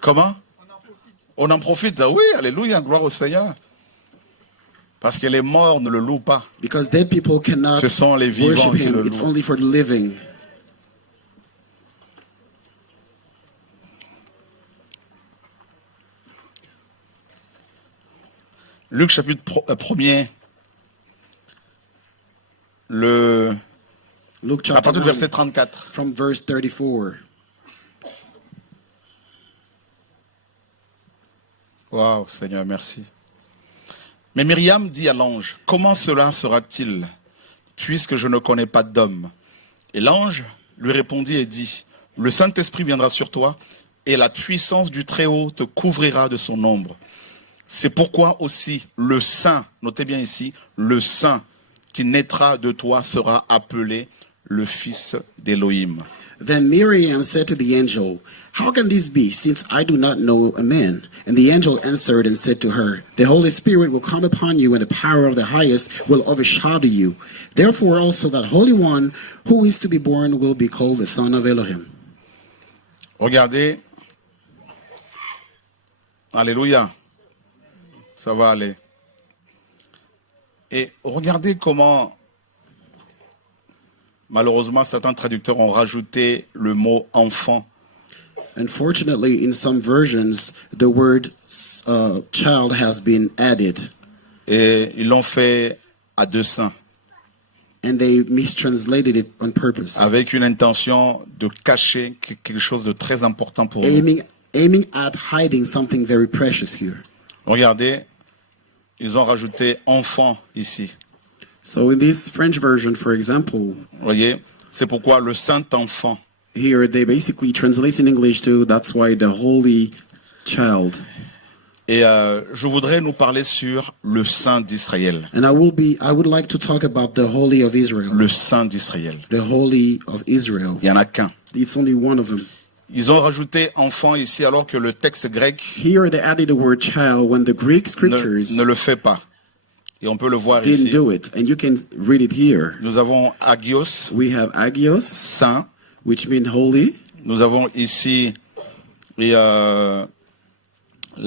Comment? On en profite. Oui, alléluia, gloire au Seigneur. Parce que les morts ne le louent pas. Because dead people cannot Ce sont les vivants worship qui le him. It's louent. only for the living. Luc chapitre 1er, Luke à chapter partir du 1, verset 34. from verse 34. Waouh, Seigneur, merci. Mais Myriam dit à l'ange, comment cela sera-t-il, puisque je ne connais pas d'homme? Et l'ange lui répondit et dit, le Saint-Esprit viendra sur toi, et la puissance du Très-Haut te couvrira de son ombre. C'est pourquoi aussi le Saint, notez bien ici, le Saint qui naîtra de toi sera appelé le Fils d'Élohim. Then Miriam said to the angel, how can this be, since I do not know a man? And the angel answered and said to her, the Holy Spirit will come upon you, and the power of the highest will overshadow you. Therefore also that Holy One who is to be born will be called the Son of Elohim. Regardez. Alléluia. Ça va aller. Et regardez comment, malheureusement, certains traducteurs ont rajouté le mot enfant. Unfortunately, in some versions, the word child has been added. Et ils l'ont fait à dessein, And they mistranslated it on purpose. avec une intention de cacher quelque chose de très important pour nous. Aiming at hiding something very precious here. Regardez, ils ont rajouté enfant ici. So in this French version, for example, Vous voyez, c'est pourquoi le Saint-Enfant. here they basically translate in English to, that's why the Holy Child. Et je voudrais nous parler sur le Saint d'Israël. And I would like to talk about the Holy of Israel. Le Saint d'Israël. The Holy of Israel. Il n'y en a qu'un. It's only one of them. Ils ont rajouté enfant ici alors que le texte grec Here they added the word child when the Greek scriptures ne le fait pas. Et on peut le voir didn't ici. do it. And you can read it here. Nous avons agios, We have agios, saint. which means holy. Nous avons ici la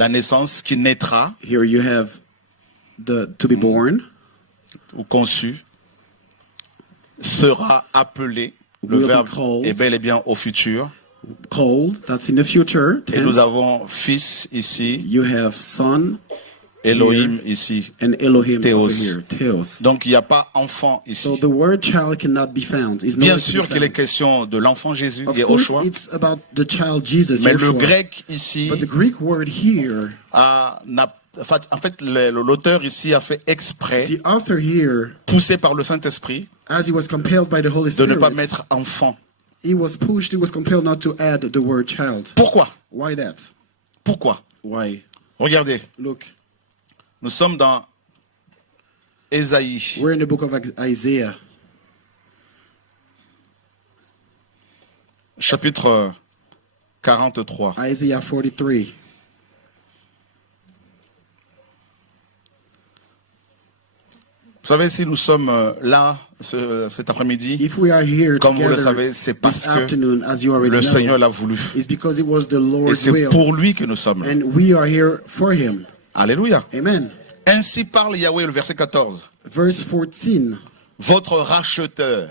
naissance qui naîtra Here you have the to be born. ou conçu. Sera appelé. Le Will be verbe called. est bel et bien au futur. Called, that's in the future Et nous tense. avons fils ici, You have son Elohim ici. and Elohim Theos. over here. Theos. Donc il n'y a pas enfant ici. So the word child cannot be found. It's Bien nowhere to be sûr qu'il est found. question de l'enfant Jésus, Of et course, Joshua. it's about the child Jesus. Mais le Yeshua. grec ici, But the Greek word here, en fait, l'auteur ici a fait exprès, the author here, poussé par le Saint-Esprit, as he was compelled by the Holy de ne Spirit, pas mettre enfant. he was compelled not to add the word child. Pourquoi? Why that? Pourquoi? Why? Regardez, Look, nous sommes dans Ésaïe, we're in the book of Isaiah, chapitre 43. Isaiah 43. Vous savez, si nous sommes là cet après-midi, If we are here comme vous le together savez, c'est parce this que afternoon, as you already le Seigneur know, l'a voulu. it's because it was the Et Lord's c'est will. pour lui que nous sommes là. And we are here for him. Alléluia. Amen. Ainsi parle Yahweh, le verset 14. Verse 14. Votre racheteur,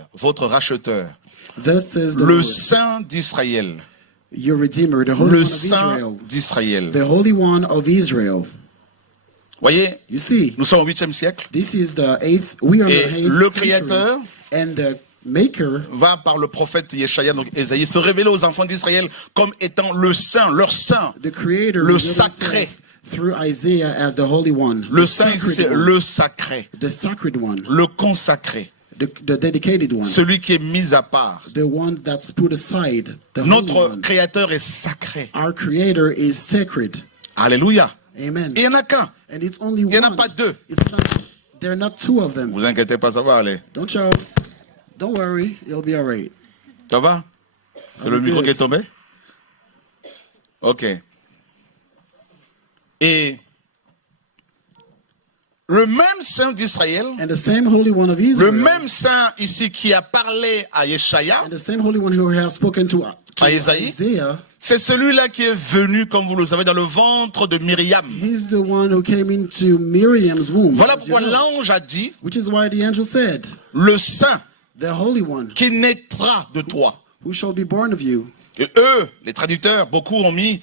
Thus says the le Lord, Saint d'Israël, your Redeemer, the Holy le One of Saint Israel. d'Israël. The Holy One of Israel. Voyez, You see, nous sommes au 8e siècle this is the 8th, we are et the 8th le century, Créateur and the Maker va par le prophète Yeshaya, donc Ésaïe, se révéler aux enfants d'Israël comme étant le Saint, leur Saint. the Creator Le revealed sacré. himself through Isaiah as the Holy One, Le the Saint ici, sacred c'est one, le sacré, the sacred one, le consacré, the dedicated one, celui qui est mis à part. the one that's put aside, the Holy Notre One. Créateur est sacré. Our Creator is sacred. Alléluia. Amen. Et il n'y en a qu'un. And it's only Il n'y en a one. pas deux. It's not, there are not two of them. Vous inquiétez pas, ça va aller. Don't worry, you'll be all right. Ça va? C'est I'm le micro good. qui est tombé? Ok. Et le même Saint d'Israël, And the same Holy One of le Israel, même Saint ici qui a parlé à Yeshaya, and the same Holy One who has spoken to Isaiah, Isaiah, c'est celui-là qui est venu, comme vous le savez, dans le ventre de Myriam. He's the one who came into Miriam's womb. Voilà as you pourquoi know. l'ange a dit, Which is why the angel said, le saint the Holy One, qui naîtra de toi. who shall be born of you. Et eux, les traducteurs, beaucoup ont mis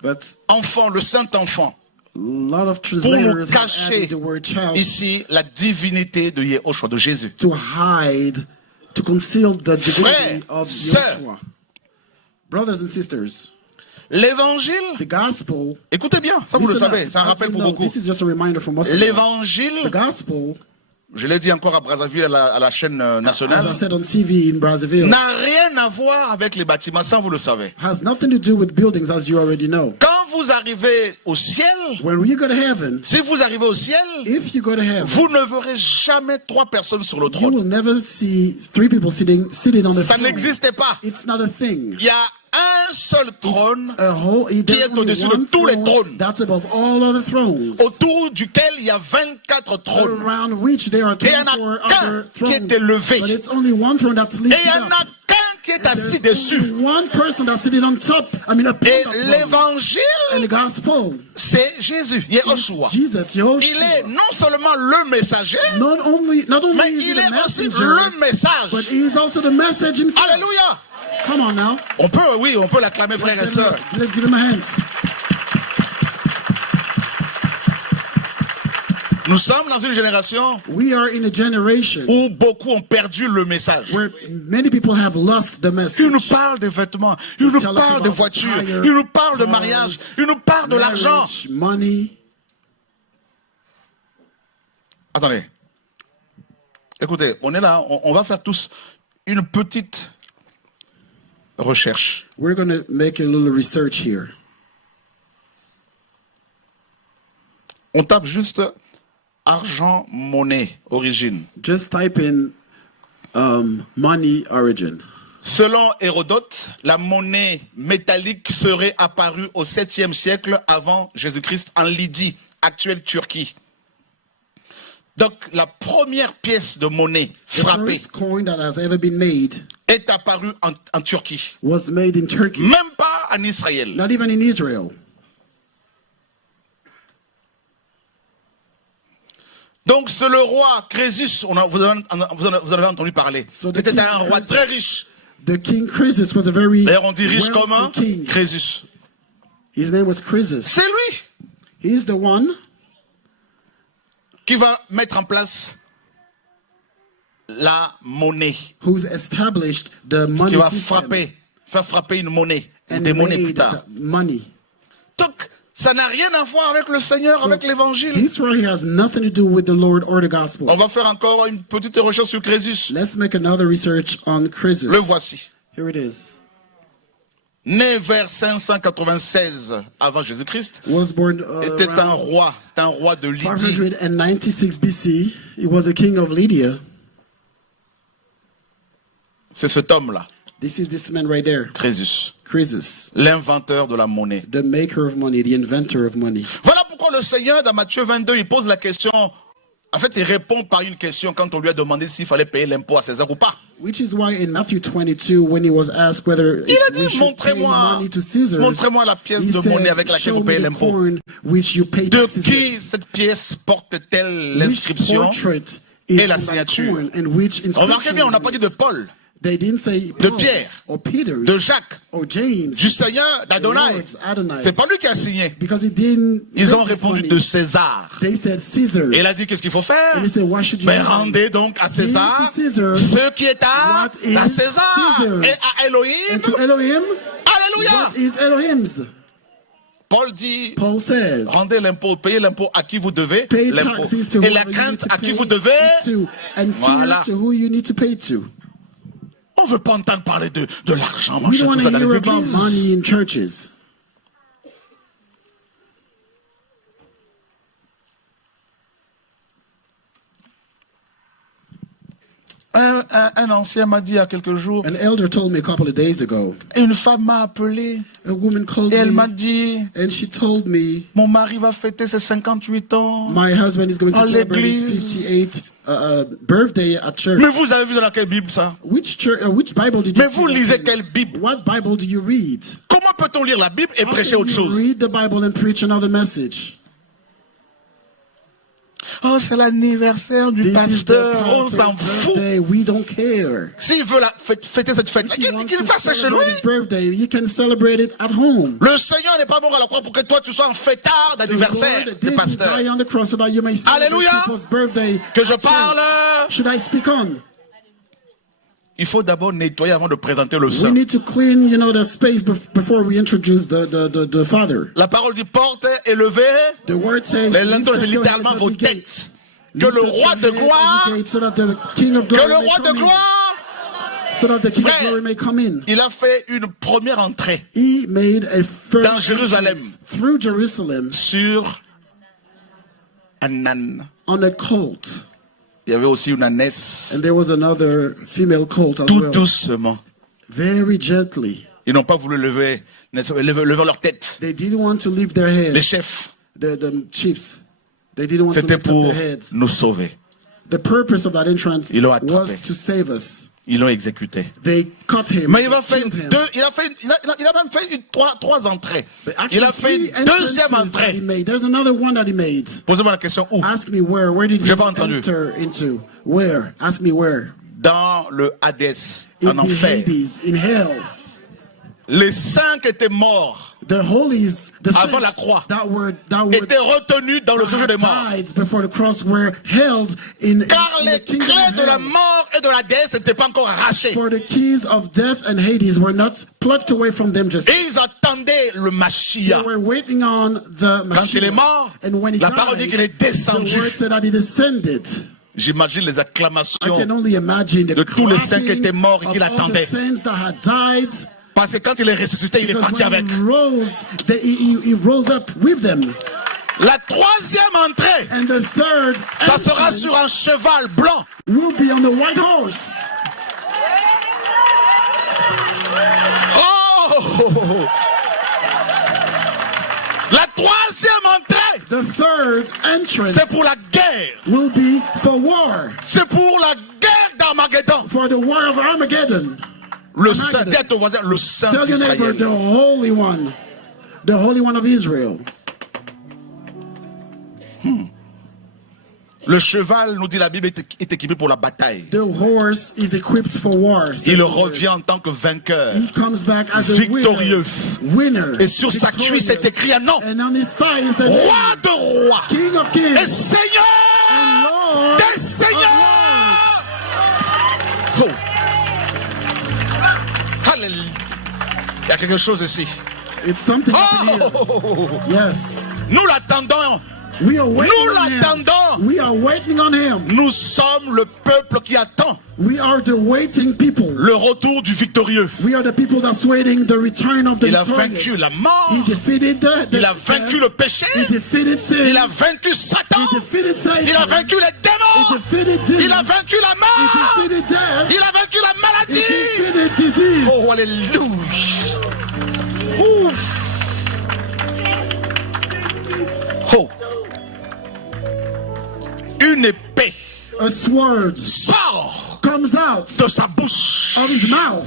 But enfant, le saint enfant, a lot of pour nous translators have cacher added the word child ici la divinité de Yehoshua, de Jésus. to hide, to conceal the divinity Frères, of sœurs. Yeshua. Brothers and sisters, L'évangile, the gospel, écoutez bien, ça vous le listen savez, up. c'est un As rappel you pour know, beaucoup. this is just a reminder for most people. The L'évangile, gospel, je l'ai dit encore à Brazzaville, à la chaîne as I nationale, said on TV in Brazzaville, n'a rien à voir avec les bâtiments, ça vous le savez. has nothing to do with buildings, as you already know. Quand vous arrivez au ciel, When you go to heaven, si vous arrivez au ciel, if you go to heaven, vous ne verrez jamais 3 personnes sur le you trône. will never see 3 people sitting on the Ça throne. n'existait pas. It's not a thing. Il y a un seul trône There's est only au-dessus de one tous les throne trônes. that's above all other thrones, autour duquel il y a 24 trônes. around which there are Et il y en a 24 qu'un other qui est thrones. élevé. But it's only one throne that's Et il lifted y en up. a qu'un qui est assis There's dessus. only one person that's sitting on top. I mean, upon Et that throne. l'évangile, And the gospel, c'est Jésus, Yehoshua. Jesus, Il Yehoshua. est non seulement le messager, Not only mais is he il the est aussi messenger, le message. but he's also the message himself. Alléluia. Come on now. On peut l'acclamer, frères et sœurs. Let's give him a hand. Nous sommes dans une génération We are in a generation où beaucoup ont perdu le message. where many people have lost the Il nous message. parle des vêtements, il nous tell us parle de about voitures, attire, il nous parle de cars, mariage, il nous parle de l'argent. Marriage, money. Attendez. Écoutez, on est là, on va faire tous une petite recherche. We're going to make a little research here. On tape juste argent, monnaie, origine. Just type in money origin. Selon Hérodote, la monnaie métallique serait apparue au 7e siècle avant Jésus-Christ en Lydie, actuelle Turquie. Donc la première pièce de monnaie The frappée first coin that has ever been made est apparue en Turquie. was made in Turkey, Même pas en Israël. not even in Israel. Donc c'est le roi Crésus, vous en avez entendu parler. So the C'était king un roi Croesus. très riche. The king Croesus was a very D'ailleurs on dit riche wealthy comme un king. Crésus. His name was Croesus. C'est lui He's the one qui va mettre en place la monnaie, who's established the money qui va system faire frapper une monnaie, ou and des monnaies plus made tard. the money. Donc, ça n'a rien à voir avec le Seigneur, avec l'évangile. This right here has nothing to do with the Lord or the gospel. On va faire encore une petite recherche sur Crésus. Let's make another research on Croesus. Le voici. Here it is. Né vers 596 avant Jésus-Christ, Was born était un around roi. C'est un roi de Lydie. 596 BC. He was a king of Lydia. C'est cet homme-là, This is this man right there, Crésus, Croesus, l'inventeur de la monnaie. the maker of money, the inventor of money. Voilà pourquoi le Seigneur, dans Matthieu 22, il pose la question. En fait, il répond par une question quand on lui a demandé s'il fallait payer l'impôt à César ou pas. Which is why in Matthew 22, when he was asked whether Il a we dit, should pay montrez-moi money to Caesar, la pièce he de monnaie avec said, laquelle show vous me payez the l'impôt. coin which you pay De taxes with. qui cette pièce porte-t-elle Which l'inscription portrait is et la on that signature? coin and which Remarquez bien, on n'a inscription pas is dit de it? Paul, They didn't say de Paul Pierre, or Peter de Jacques, or James, du Seigneur, the d'Adonai. Lord's Adonai, C'est pas lui qui a signé. because he didn't. Ils ont make this répondu money. de César. They said Caesar. Et il a dit, qu'est-ce qu'il faut faire? And he said, why should you? Mais do that? rendez donc à César Give to Caesar ce qui est à what is César Caesar's. et à Elohim. And to Elohim, Alléluia. what is Elohim's? Paul dit, Paul said, rendez l'impôt, payez l'impôt à qui vous devez pay l'impôt. taxes to Et la whoever you need crainte to à qui pay vous devez. it to, and fear Voilà. to who you need to pay to. On ne veut pas entendre parler de l'argent, We machin, don't want tout to ça dans hear les about églises. money in churches. Un ancien m'a dit il y a quelques jours, An elder told me a couple of days ago, une femme m'a appelé a woman called et elle m'a me dit, and she told me, mon mari va fêter ses 58 ans. my husband is going to À celebrate his l'église. 58th birthday at church. Mais vous avez vu dans quelle Bible ça? Which Bible did you Mais see vous that lisez in? quelle Bible? What Bible do you read? Comment peut-on lire la Bible et How prêcher can autre you chose? read the Bible and preach another message? Oh, c'est l'anniversaire du This is the pasteur. On pastor's s'en fout. birthday. We don't care. S'il veut fêter cette fête, If he wants qu'il to fasse ça chez lui. celebrate his birthday, you can celebrate it at home. Le Seigneur n'est pas bon à la croix pour que toi tu sois un fêtard The d'anniversaire Lord du did pasteur. die on the cross so that you may celebrate Alléluia. people's birthday. Que je at parle. church. Should I speak on? Il faut d'abord nettoyer avant de présenter le We saint. need to clean, the space before we introduce the Father. La parole dit porte élevée. The word says, Les lift linteaux, up c'est your littéralement heads vos of the têtes. gates. Que Lift le up roi your de head of gloire, the gates so that the King of que glory le may roi de come in. gloire, So that the King Frère, of glory may come in. il a fait une première entrée He made a first Dans Jérusalem. entrance through Jerusalem sur un âne. on a colt. Il y avait aussi une ânesse. And there was another female colt as Tout well. doucement. Very gently. Ils n'ont pas voulu lever leur tête. They didn't want to leave their head. Les chefs, The chiefs. They didn't want to c'était lift up pour their heads. nous sauver. The purpose of that entrance Ils l'ont attrapé. was to save us. Ils l'ont exécuté. They cut him. Mais il they a fait killed him. il a même fait trois entrées. But actually, Il a fait three une deuxième entrances that he entrée. made. There's another one that he made. Posez-moi la question où? Ask me where. Where did he J'ai pas entendu. enter into? Where? Ask me where. Dans le Hadès, In en the enfer. Hades, in hell. Les saints qui étaient morts The holies, the Avant saints la croix. that were étaient retenus dans le séjour des morts. died before the cross were held in Car in the les kingdom clés of de la hell. mort et de la déesse n'étaient pas encore arrachées. For the keys of death and Hades were not plucked away from them just Et ils attendaient le They Mashiach. were waiting on the Quand il est Mashiach. mort, And when he la died, parole dit qu'il est the descendu. word said that he descended. J'imagine les I acclamations. can only imagine the de tous les saints qui clapping étaient morts et of qui all l'attendaient. the saints that had died. Parce que quand il est ressuscité, il est Because parti when avec. he rose, he rose up with them. La troisième entrée, And the third ça sera entrance sur un cheval blanc. will be on the white horse. Oh! La troisième entrée, The third entrance c'est pour la guerre. will be for war, C'est pour la guerre d'Armageddon. for the war of Armageddon. Le saint, dis à ton voisin, le saint Tell your neighbor, d'Israël. the Holy One of Israel. Le cheval, nous dit la Bible, est équipé pour la bataille. The horse is equipped for war. says Il the word. revient en tant que vainqueur. He comes back as a Victorieux. winner. Et sur sa cuisse est écrit un nom. And on his thigh is the Roi de rois King of et Kings and Seigneur Lord des of seigneurs. Lords. Oh. Alléluia. Il y a quelque chose ici. It's something happening here. Oh. Yes. Nous l'attendons. We are waiting Nous on him. l'attendons. We are waiting on him. Nous sommes le peuple qui attend We are the waiting people. le retour du victorieux. We are the people that's waiting the return of the Il a victorious. vaincu la mort. He defeated Il a vaincu le péché. He defeated sin. Il a vaincu Satan. He defeated Satan. Il a vaincu les He démons. defeated demons. Il a vaincu la He mort. defeated death. Il a vaincu la He maladie. defeated disease. Oh, alléluia. Ouh. Oh. Une épée A sword sort comes out de sa bouche. of his mouth.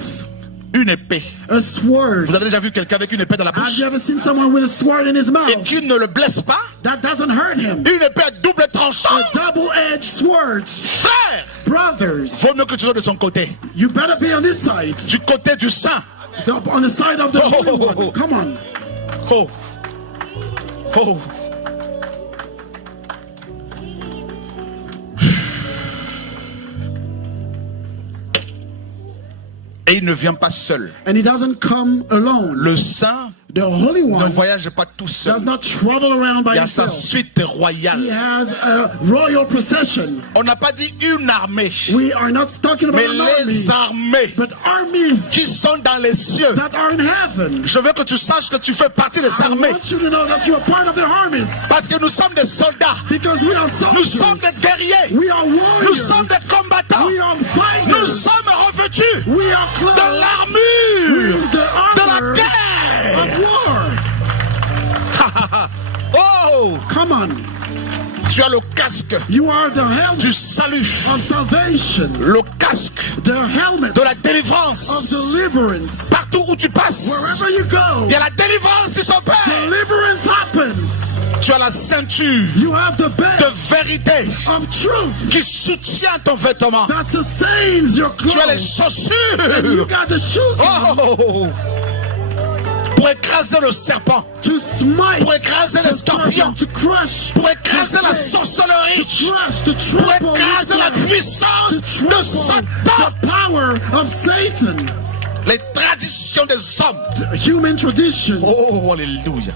Une épée. A sword. Vous avez déjà vu quelqu'un avec une épée dans la Have bouche you ever seen someone with a sword in his et mouth? qui ne le blesse pas? That doesn't hurt him. Une épée à double tranchant. A double-edged sword. Frère, Brothers, vaut mieux que tu sois de son côté. you better be on this side. Du côté du saint. On the side of the Oh, Holy oh, oh, oh. One. Come on. Oh. Oh. Et il ne vient pas seul. And he doesn't come alone. Le saint The Holy ne One voyage pas tout does seul. not travel around by Il y a sa himself. suite He royale. has a royal procession. On n'a pas dit une armée, We are not talking about mais an army, les armées but armies qui sont dans les cieux. that are in heaven. Je veux que tu saches que tu fais partie des I armées. want you to know that you are part of the armies. Parce que nous sommes des soldats. Because we are Nous soldiers. sommes des guerriers. We are Nous warriors. sommes des combattants. We are Nous fighters. sommes revêtus We are de clothed l'armure with the de la armor guerre. of war. Oh, Come on. tu as le casque You are the helmet du salut, of salvation. le casque The helmet de la of délivrance. deliverance. Partout où tu passes, Wherever you go, il y a la délivrance qui s'opère. deliverance happens. Tu as la ceinture You have the de belt vérité of truth qui soutient ton vêtement. that sustains your Tu as les clothes. You chaussures. got the shoes on Oh, pour écraser le serpent, to smite, pour écraser les the scorpions, serpent, to crush, pour écraser la the snake, to sorcellerie, crush, to pour trample, écraser la to puissance de trample Satan. the power of Satan. Les traditions des hommes. The human tradition. Oh, alléluia.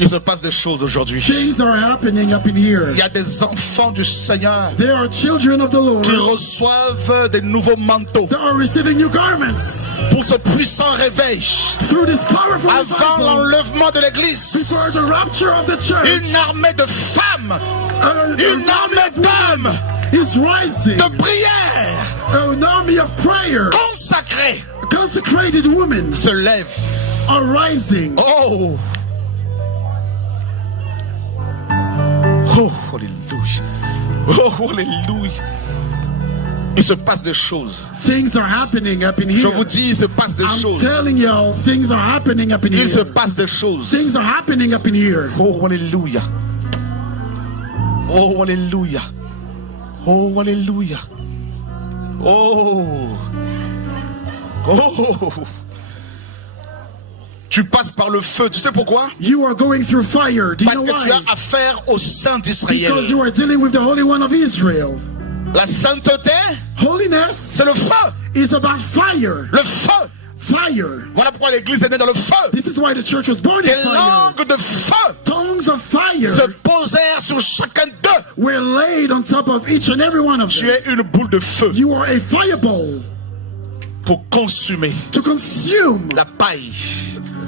Il se passe des choses aujourd'hui. Things are happening up in here. Il y a des enfants du Seigneur There are children of the Lord qui reçoivent des nouveaux manteaux that are receiving new garments pour ce puissant réveil through this powerful avant revival l'enlèvement de l'église. before the rapture of the church. Une armée de femmes, une armée of women d'hommes, is rising. de prière An army of prayer, consacrés consecrated women se lève. are rising. Oh! Oh, alléluia. Oh, alléluia. Il se passe des choses. Things are happening up in Je here. vous dis, il se passe des I'm choses. telling y'all, things are happening up in Il se here. passe des choses. Things are happening up in here. Oh, alléluia. Oh, alléluia. Oh, alléluia. Oh. Oh. Tu passes par le feu. Tu sais pourquoi? You are going through fire. Do you Parce know que tu as why? affaire au Saint d'Israël. Because you are dealing with the Holy One of Israel. La sainteté, Holiness c'est le feu. is about fire. Le feu. Fire. Voilà pourquoi l'église est née dans le feu. This is why the church was born in Des fire. langues de feu Tongues of se fire posèrent sur chacun d'eux. were laid on top of each and every one of Tu them. es une boule de feu You are a fireball pour consumer to consume la paille,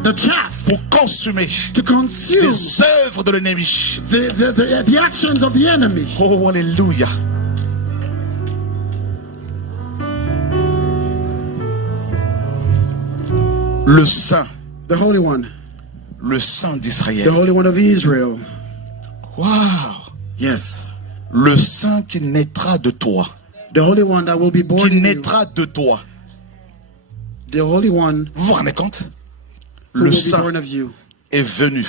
the chaff, pour consumer to consume les œuvres de l'ennemi. the actions of the enemy. Oh, alléluia. Le Saint, The Holy One, le Saint the d'Israël. Holy One of Israel. Waouh. Yes, Le Saint qui naîtra de toi, the Holy One that will be born qui in you. naîtra de toi. The Holy One Vous vous rendez compte? who Le will be Saint born of you. est venu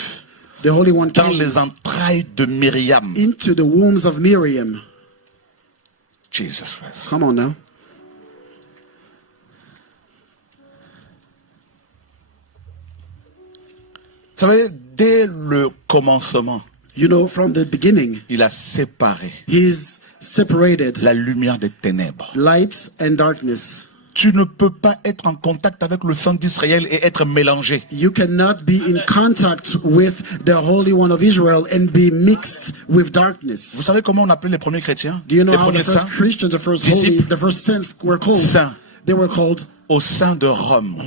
The Holy One dans came les entrailles de Myriam. into the wombs of Miriam. Jesus Christ. Come on now. Vous savez, dès le commencement, You know, from the beginning, il a séparé He's separated la lumière des ténèbres. light and darkness. Tu ne peux pas être en contact avec le Saint d'Israël et être mélangé. You cannot be in contact with the Holy One of Israel and be mixed with Vous darkness. savez comment on appelait les premiers chrétiens? Do you know Les how the premiers first saints? Christians, the first holy, Disciples. the first saints were called? Saints. They were called Au sein de Rome,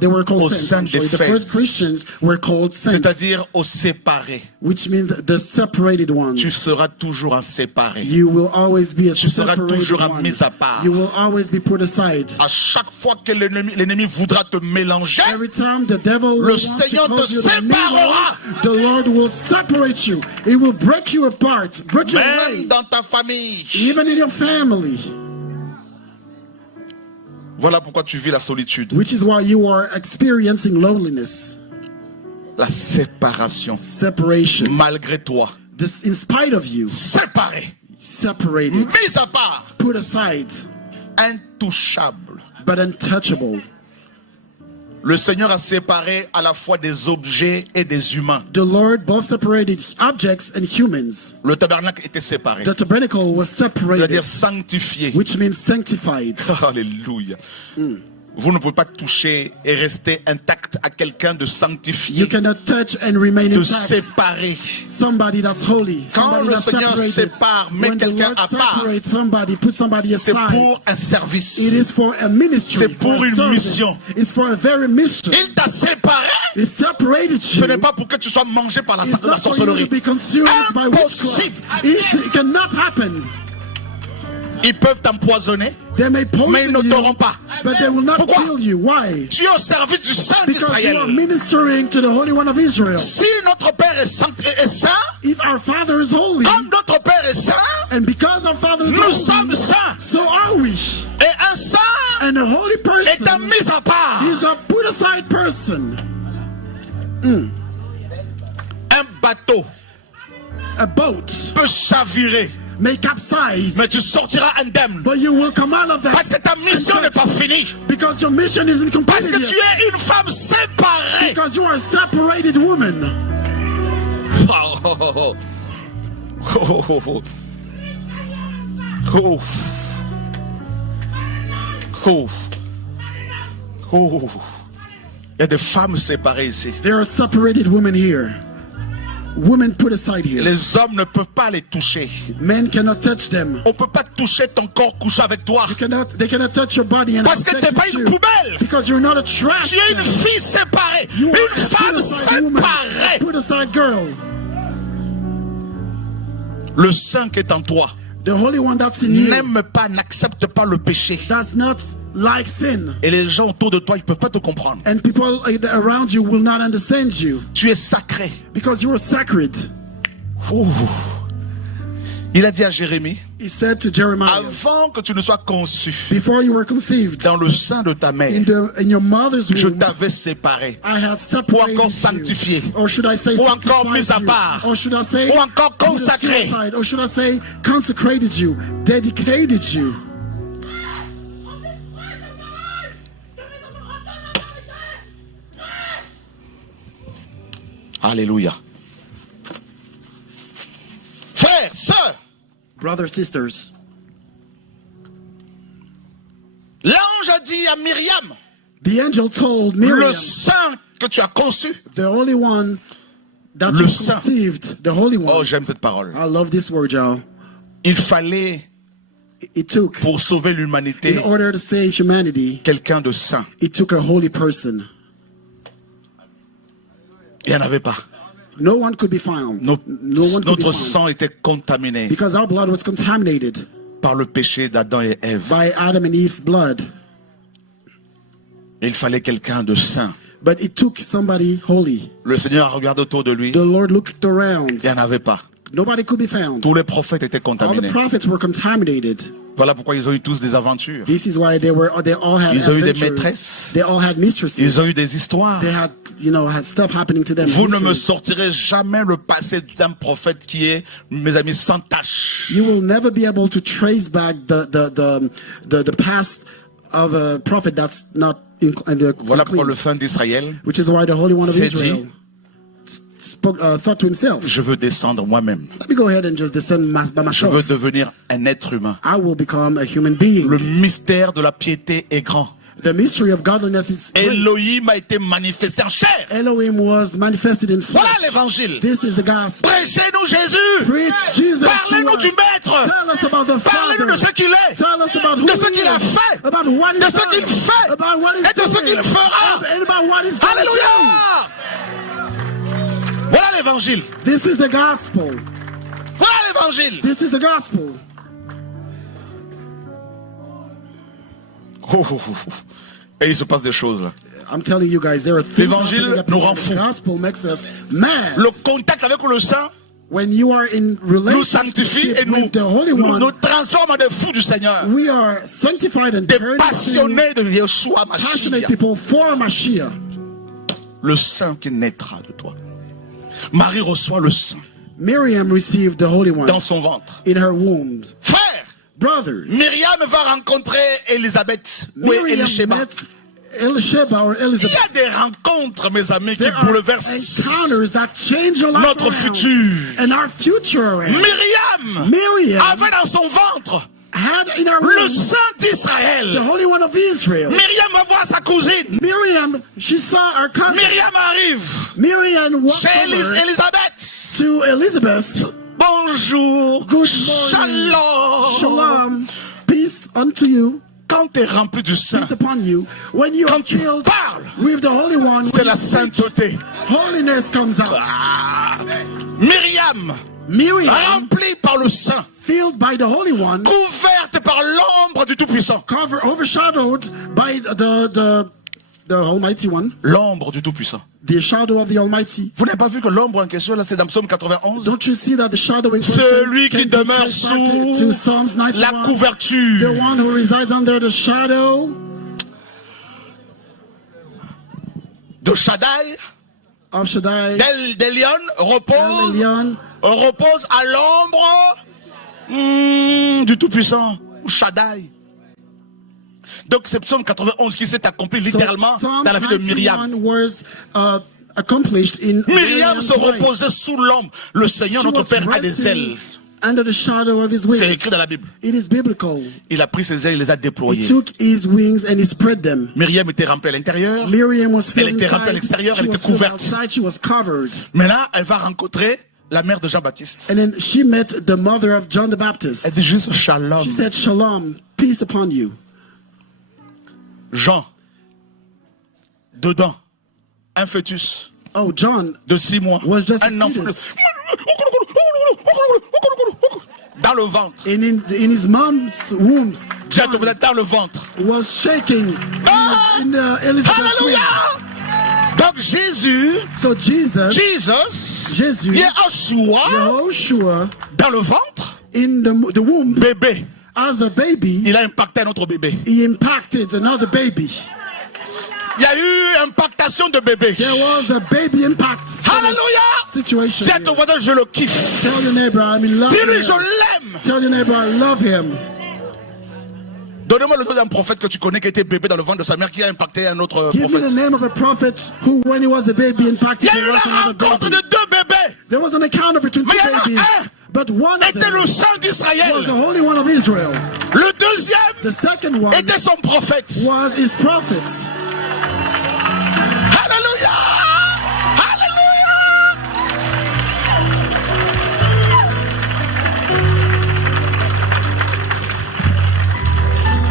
they were called Au saints. sein Actually. The d'Éphèse. first Christians were called saints, c'est-à-dire aux séparés. which means the separated ones. Tu seras toujours un séparé. You will always be a Tu seras separated toujours un one. mis à part. You will always be put aside. À chaque fois que l'ennemi voudra te mélanger, Every time the devil will Le want to Seigneur cause te you to séparera. mingle, the Lord will separate you. It will break you apart, break you même away, dans ta famille. even in your family. Voilà pourquoi tu vis la solitude, Which is why you are experiencing loneliness, la séparation. separation. Malgré toi, This, in spite of you, séparé, separated, mis à part, put aside, intouchable. but untouchable. Le Seigneur a séparé à la fois des objets et des humains. The Lord both separated objects and humans. Le tabernacle était séparé, The tabernacle was separated, c'est-à-dire sanctifié. which means sanctified. Alléluia. Vous ne pouvez pas toucher et rester intact à quelqu'un de You sanctifié, cannot touch and remain de intact. séparé. Somebody that's holy. Quand Somebody le that's Seigneur separated. sépare, met When the quelqu'un Lord à part, separates somebody, put somebody c'est aside. pour un service. It is for a ministry. C'est pour for a une service. mission. It's for a very mission. Il t'a séparé. It separated Ce you. n'est pas pour que tu sois mangé par la It's not for you to sorcellerie. be consumed by Impossible. witchcraft. It cannot happen. Ils peuvent t'empoisonner, They may poison mais ils ne you, t'auront pas. but they will not Pourquoi? kill you. Why? Tu es au service du Saint Because you are d'Israël. ministering to the Holy One of Israel. Si notre Père est saint, If our Father is holy, comme notre Père est saint, and because our Father is nous sommes holy, saints. so are we. Et un saint And a holy est un person mis à part. is a put-aside person. Un bateau A boat peut chavirer, may capsize, mais tu sortiras indemne. but you will come out of that Parce que ta mission n'est pas finie. because your mission isn't Parce que completed tu yet. es une femme séparée. Because you are a separated woman. Oh, oh, oh. Oh, oh, oh. Oh. Oh. Oh. Il y a des femmes séparées ici. There are separated women here. Women put aside here. Les hommes ne peuvent pas les toucher. Men cannot touch them. On ne peut pas toucher ton corps couché avec toi. They cannot touch your body and Parce have que sex tu n'es pas with une you. poubelle. Because you're not a trash Tu es une can. fille séparée. You are Une a femme put-aside woman. séparée. Put aside girl. Le Saint qui est en toi The Holy One that's in you n'aime pas, n'accepte pas le péché. does not like sin. Et les gens autour de toi, ils ne peuvent pas te comprendre. And people around you will not understand you. Tu es sacré. Because you are sacred. Ouh. Il a dit à Jérémie, He said to Jeremiah, avant que tu ne sois conçu before you were conceived dans le sein de ta mère, in your mother's je womb, t'avais séparé. I had Ou separated encore you. sanctifié. Or should I say Ou encore sanctified mis à you? part. Or should I say Ou encore put consacré. aside? Or should I say consecrated you, dedicated you? Alléluia. Frères, sœurs, Brothers, sisters, l'ange a dit à Myriam, the angel told le Miriam, saint que tu as conçu. the Holy One that Le you saint. conceived, the Holy Oh, One. j'aime cette parole. I love this word, y'all. Il fallait, It took, pour sauver in l'humanité, order to save humanity, quelqu'un de saint. it took a holy person. Il n'y en avait pas. No one could be found. No one could be Notre found. sang était contaminé Because our blood was contaminated par le péché d'Adam et Ève. by Adam and Eve's blood. Et il fallait quelqu'un de saint. But it took somebody holy. Le Seigneur a regardé autour de lui. The Lord looked around. Il n'y en avait pas. Nobody could be found. Tous les prophètes étaient All the contaminés. prophets were contaminated. Voilà pourquoi ils ont eu tous des aventures. This is why they all had Ils ont eu des adventures. maîtresses. They all had mistresses. Ils ont eu des histoires. They had, had stuff happening to them. Vous ne me Histories. sortirez jamais le passé d'un prophète qui est, mes amis, sans tache. You will never be able to trace back the past of a prophet that's not Voilà pourquoi unclean. le Saint d'Israël Which is why the Holy One of s'est Israel thought to himself, je veux descendre moi-même. let me go ahead and just descend by Je veux myself. devenir un être humain. I will become a human being. Le mystère de la piété est grand. The mystery of godliness is great. Elohim a été manifesté en chair. Elohim was manifested in Voilà flesh. l'évangile. This is the gospel. Prêchez-nous Jésus. Preach Jesus Parlez-nous to du us. maître. Tell us about the Parlez-nous Father. de ce qu'il est. Tell us about who De ce he qu'il a is. fait. About what De he's ce qu'il done. fait. About what he's Et de ce doing. qu'il fera. And about what he's going to Alléluia. Voilà l'évangile. do. This is the gospel. Voilà l'évangile. This is the gospel. Oh, oh, oh, oh. Et il se passe des choses là. I'm telling you guys, there are things L'évangile happening up nous here. rend The fous. gospel makes us mad. Le contact avec le Saint When you are in nous sanctifie et relationship with the Holy One, nous transforme en des fous du Seigneur. we are sanctified and Des turned into passionnés de Yeshua passionate Mashiach. people for Mashiach. Le Saint qui naîtra de toi. Marie reçoit le Saint Miriam received the Holy One dans son ventre. in her womb. Frère, Brother, Myriam va rencontrer Élisabeth ou Miriam Elisheba. met Elisheba or Il y Elizabeth. a des rencontres, mes amis, qui There are bouleversent encounters that change your life notre around futur. and our future around. Myriam Miriam avait dans son ventre had in her le womb Saint the d'Israël. Holy One of Israel. Myriam va voir sa cousine. Miriam, she saw her cousin. Myriam arrive Miriam walked chez over Élisabeth. to Elizabeth. Bonjour. Good morning. Shalom. Shalom. Peace unto you. Quand tu es rempli du Saint, Peace upon you. When you are quand tu filled parles, with the Holy One, c'est when la you speak, sainteté. holiness comes out. Ah. Myriam, Miriam, remplie par le Saint, filled by the Holy One, couverte par l'ombre du Tout-Puissant. overshadowed by the Almighty One, L'ombre du Tout-Puissant. the shadow of the Almighty. Vous n'avez pas vu que l'ombre en question, là, c'est dans Psaume 91? Don't you see that the shadow in Celui qui can be demeure traced back to sous Psalms la 91? couverture The one who resides under the shadow de Shaddai, of Shaddai, d'Elion, repose, Elion, repose à l'ombre du Tout-Puissant, ou Shaddai. Donc c'est Psaume 91 qui s'est accompli littéralement Psalm dans la vie de Myriam. 91 was accomplished in Myriam Miriam's se life. reposait sous l'ombre. Le Seigneur, She notre was Père, a des resting ailes. under the shadow of his wings. C'est écrit dans la Bible. It is biblical. Il a pris ses ailes, il les a He déployées. took his wings and he spread them. Myriam était remplie à l'intérieur. Miriam was Elle filled était remplie à inside. l'extérieur, She elle was était filled couverte. outside. She was covered. Maintenant, elle va rencontrer la mère de Jean-Baptiste. And then she met the mother of John the Baptist. Elle dit juste shalom. She said, Shalom, peace upon you. Jean, dedans, un fœtus Oh, John de 6 mois, was just a un enfant fetus. dans le ventre. And in his mom's womb, John, John dans le ventre. was shaking Ah! in Elizabeth's womb. Alléluia! Donc Jésus, So Jesus, Jésus, Yeshua, Yehoshua, dans le ventre, in the womb, bébé, as a baby, il a impacté un autre bébé. he impacted another baby. Il y a eu impactation de bébé. There was a baby impact Alléluia! situation. Dis à ton voisin, je le kiffe. Tell your neighbor I'm in love Dis-lui, with je him. l'aime. Tell your neighbor I love him. Donnez-moi le nom d'un prophète que tu connais qui était bébé dans le ventre de sa mère qui a impacté un autre Give me prophète. the name of a prophet who, when he was a baby, Il impacted y a the eu la life of another rencontre baby. de deux bébés. There was an encounter between Mais two il y en a babies, un but one of Était them le Saint was d'Israël. the Holy One of Israel. Le deuxième The second one était son prophète. was his prophet. Alléluia! Alléluia!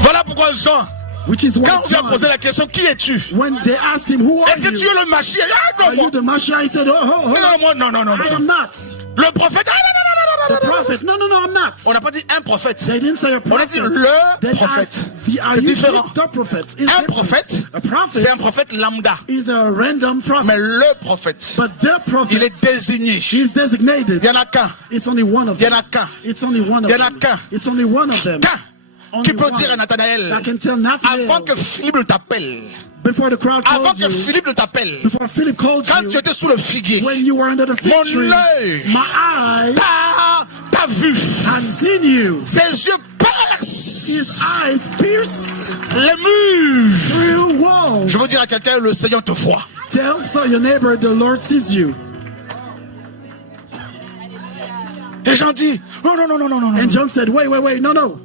Voilà pourquoi Jean, Which is why quand on lui a John, posé la question, qui es-tu? when they asked him, who are Est-ce que tu you? es le Mashiach? Ah, Are non, you the Messiah? He said, oh, non, moi, non, non, non, I non. am not. Le prophète, ah, non, non, non, The non, non, non, non. prophet, no, I'm not. On n'a pas dit un prophète. They didn't say a On a prophet. dit le They prophète. asked, are C'est you différent. the prophet? It's Un different. prophète, A prophet c'est un prophèète lambda. is a random prophet. Mais le prophète, But the prophet il est désigné. is designated. Il y en a qu'un. It's only one of Il y them. en a qu'un. It's only one of Il y en a them. qu'un. It's only one of them. Qu'un Only qui peut one dire à Nathanaël, that can tell Nathanael avant que Philippe ne t'appelle, before the crowd avant calls que you, Philippe ne t'appelle, before Philip called quand you, tu étais sous le figuier, when you were under the fig mon tree, œil my eye t'a vu, has seen you. ses yeux percent His eyes pierce les murs. through walls. Je veux dire à quelqu'un, le Seigneur te voit. Tell your neighbor the Lord sees you. Et Jean dit, non, non, non, non, non, non, non. And John said, wait, no.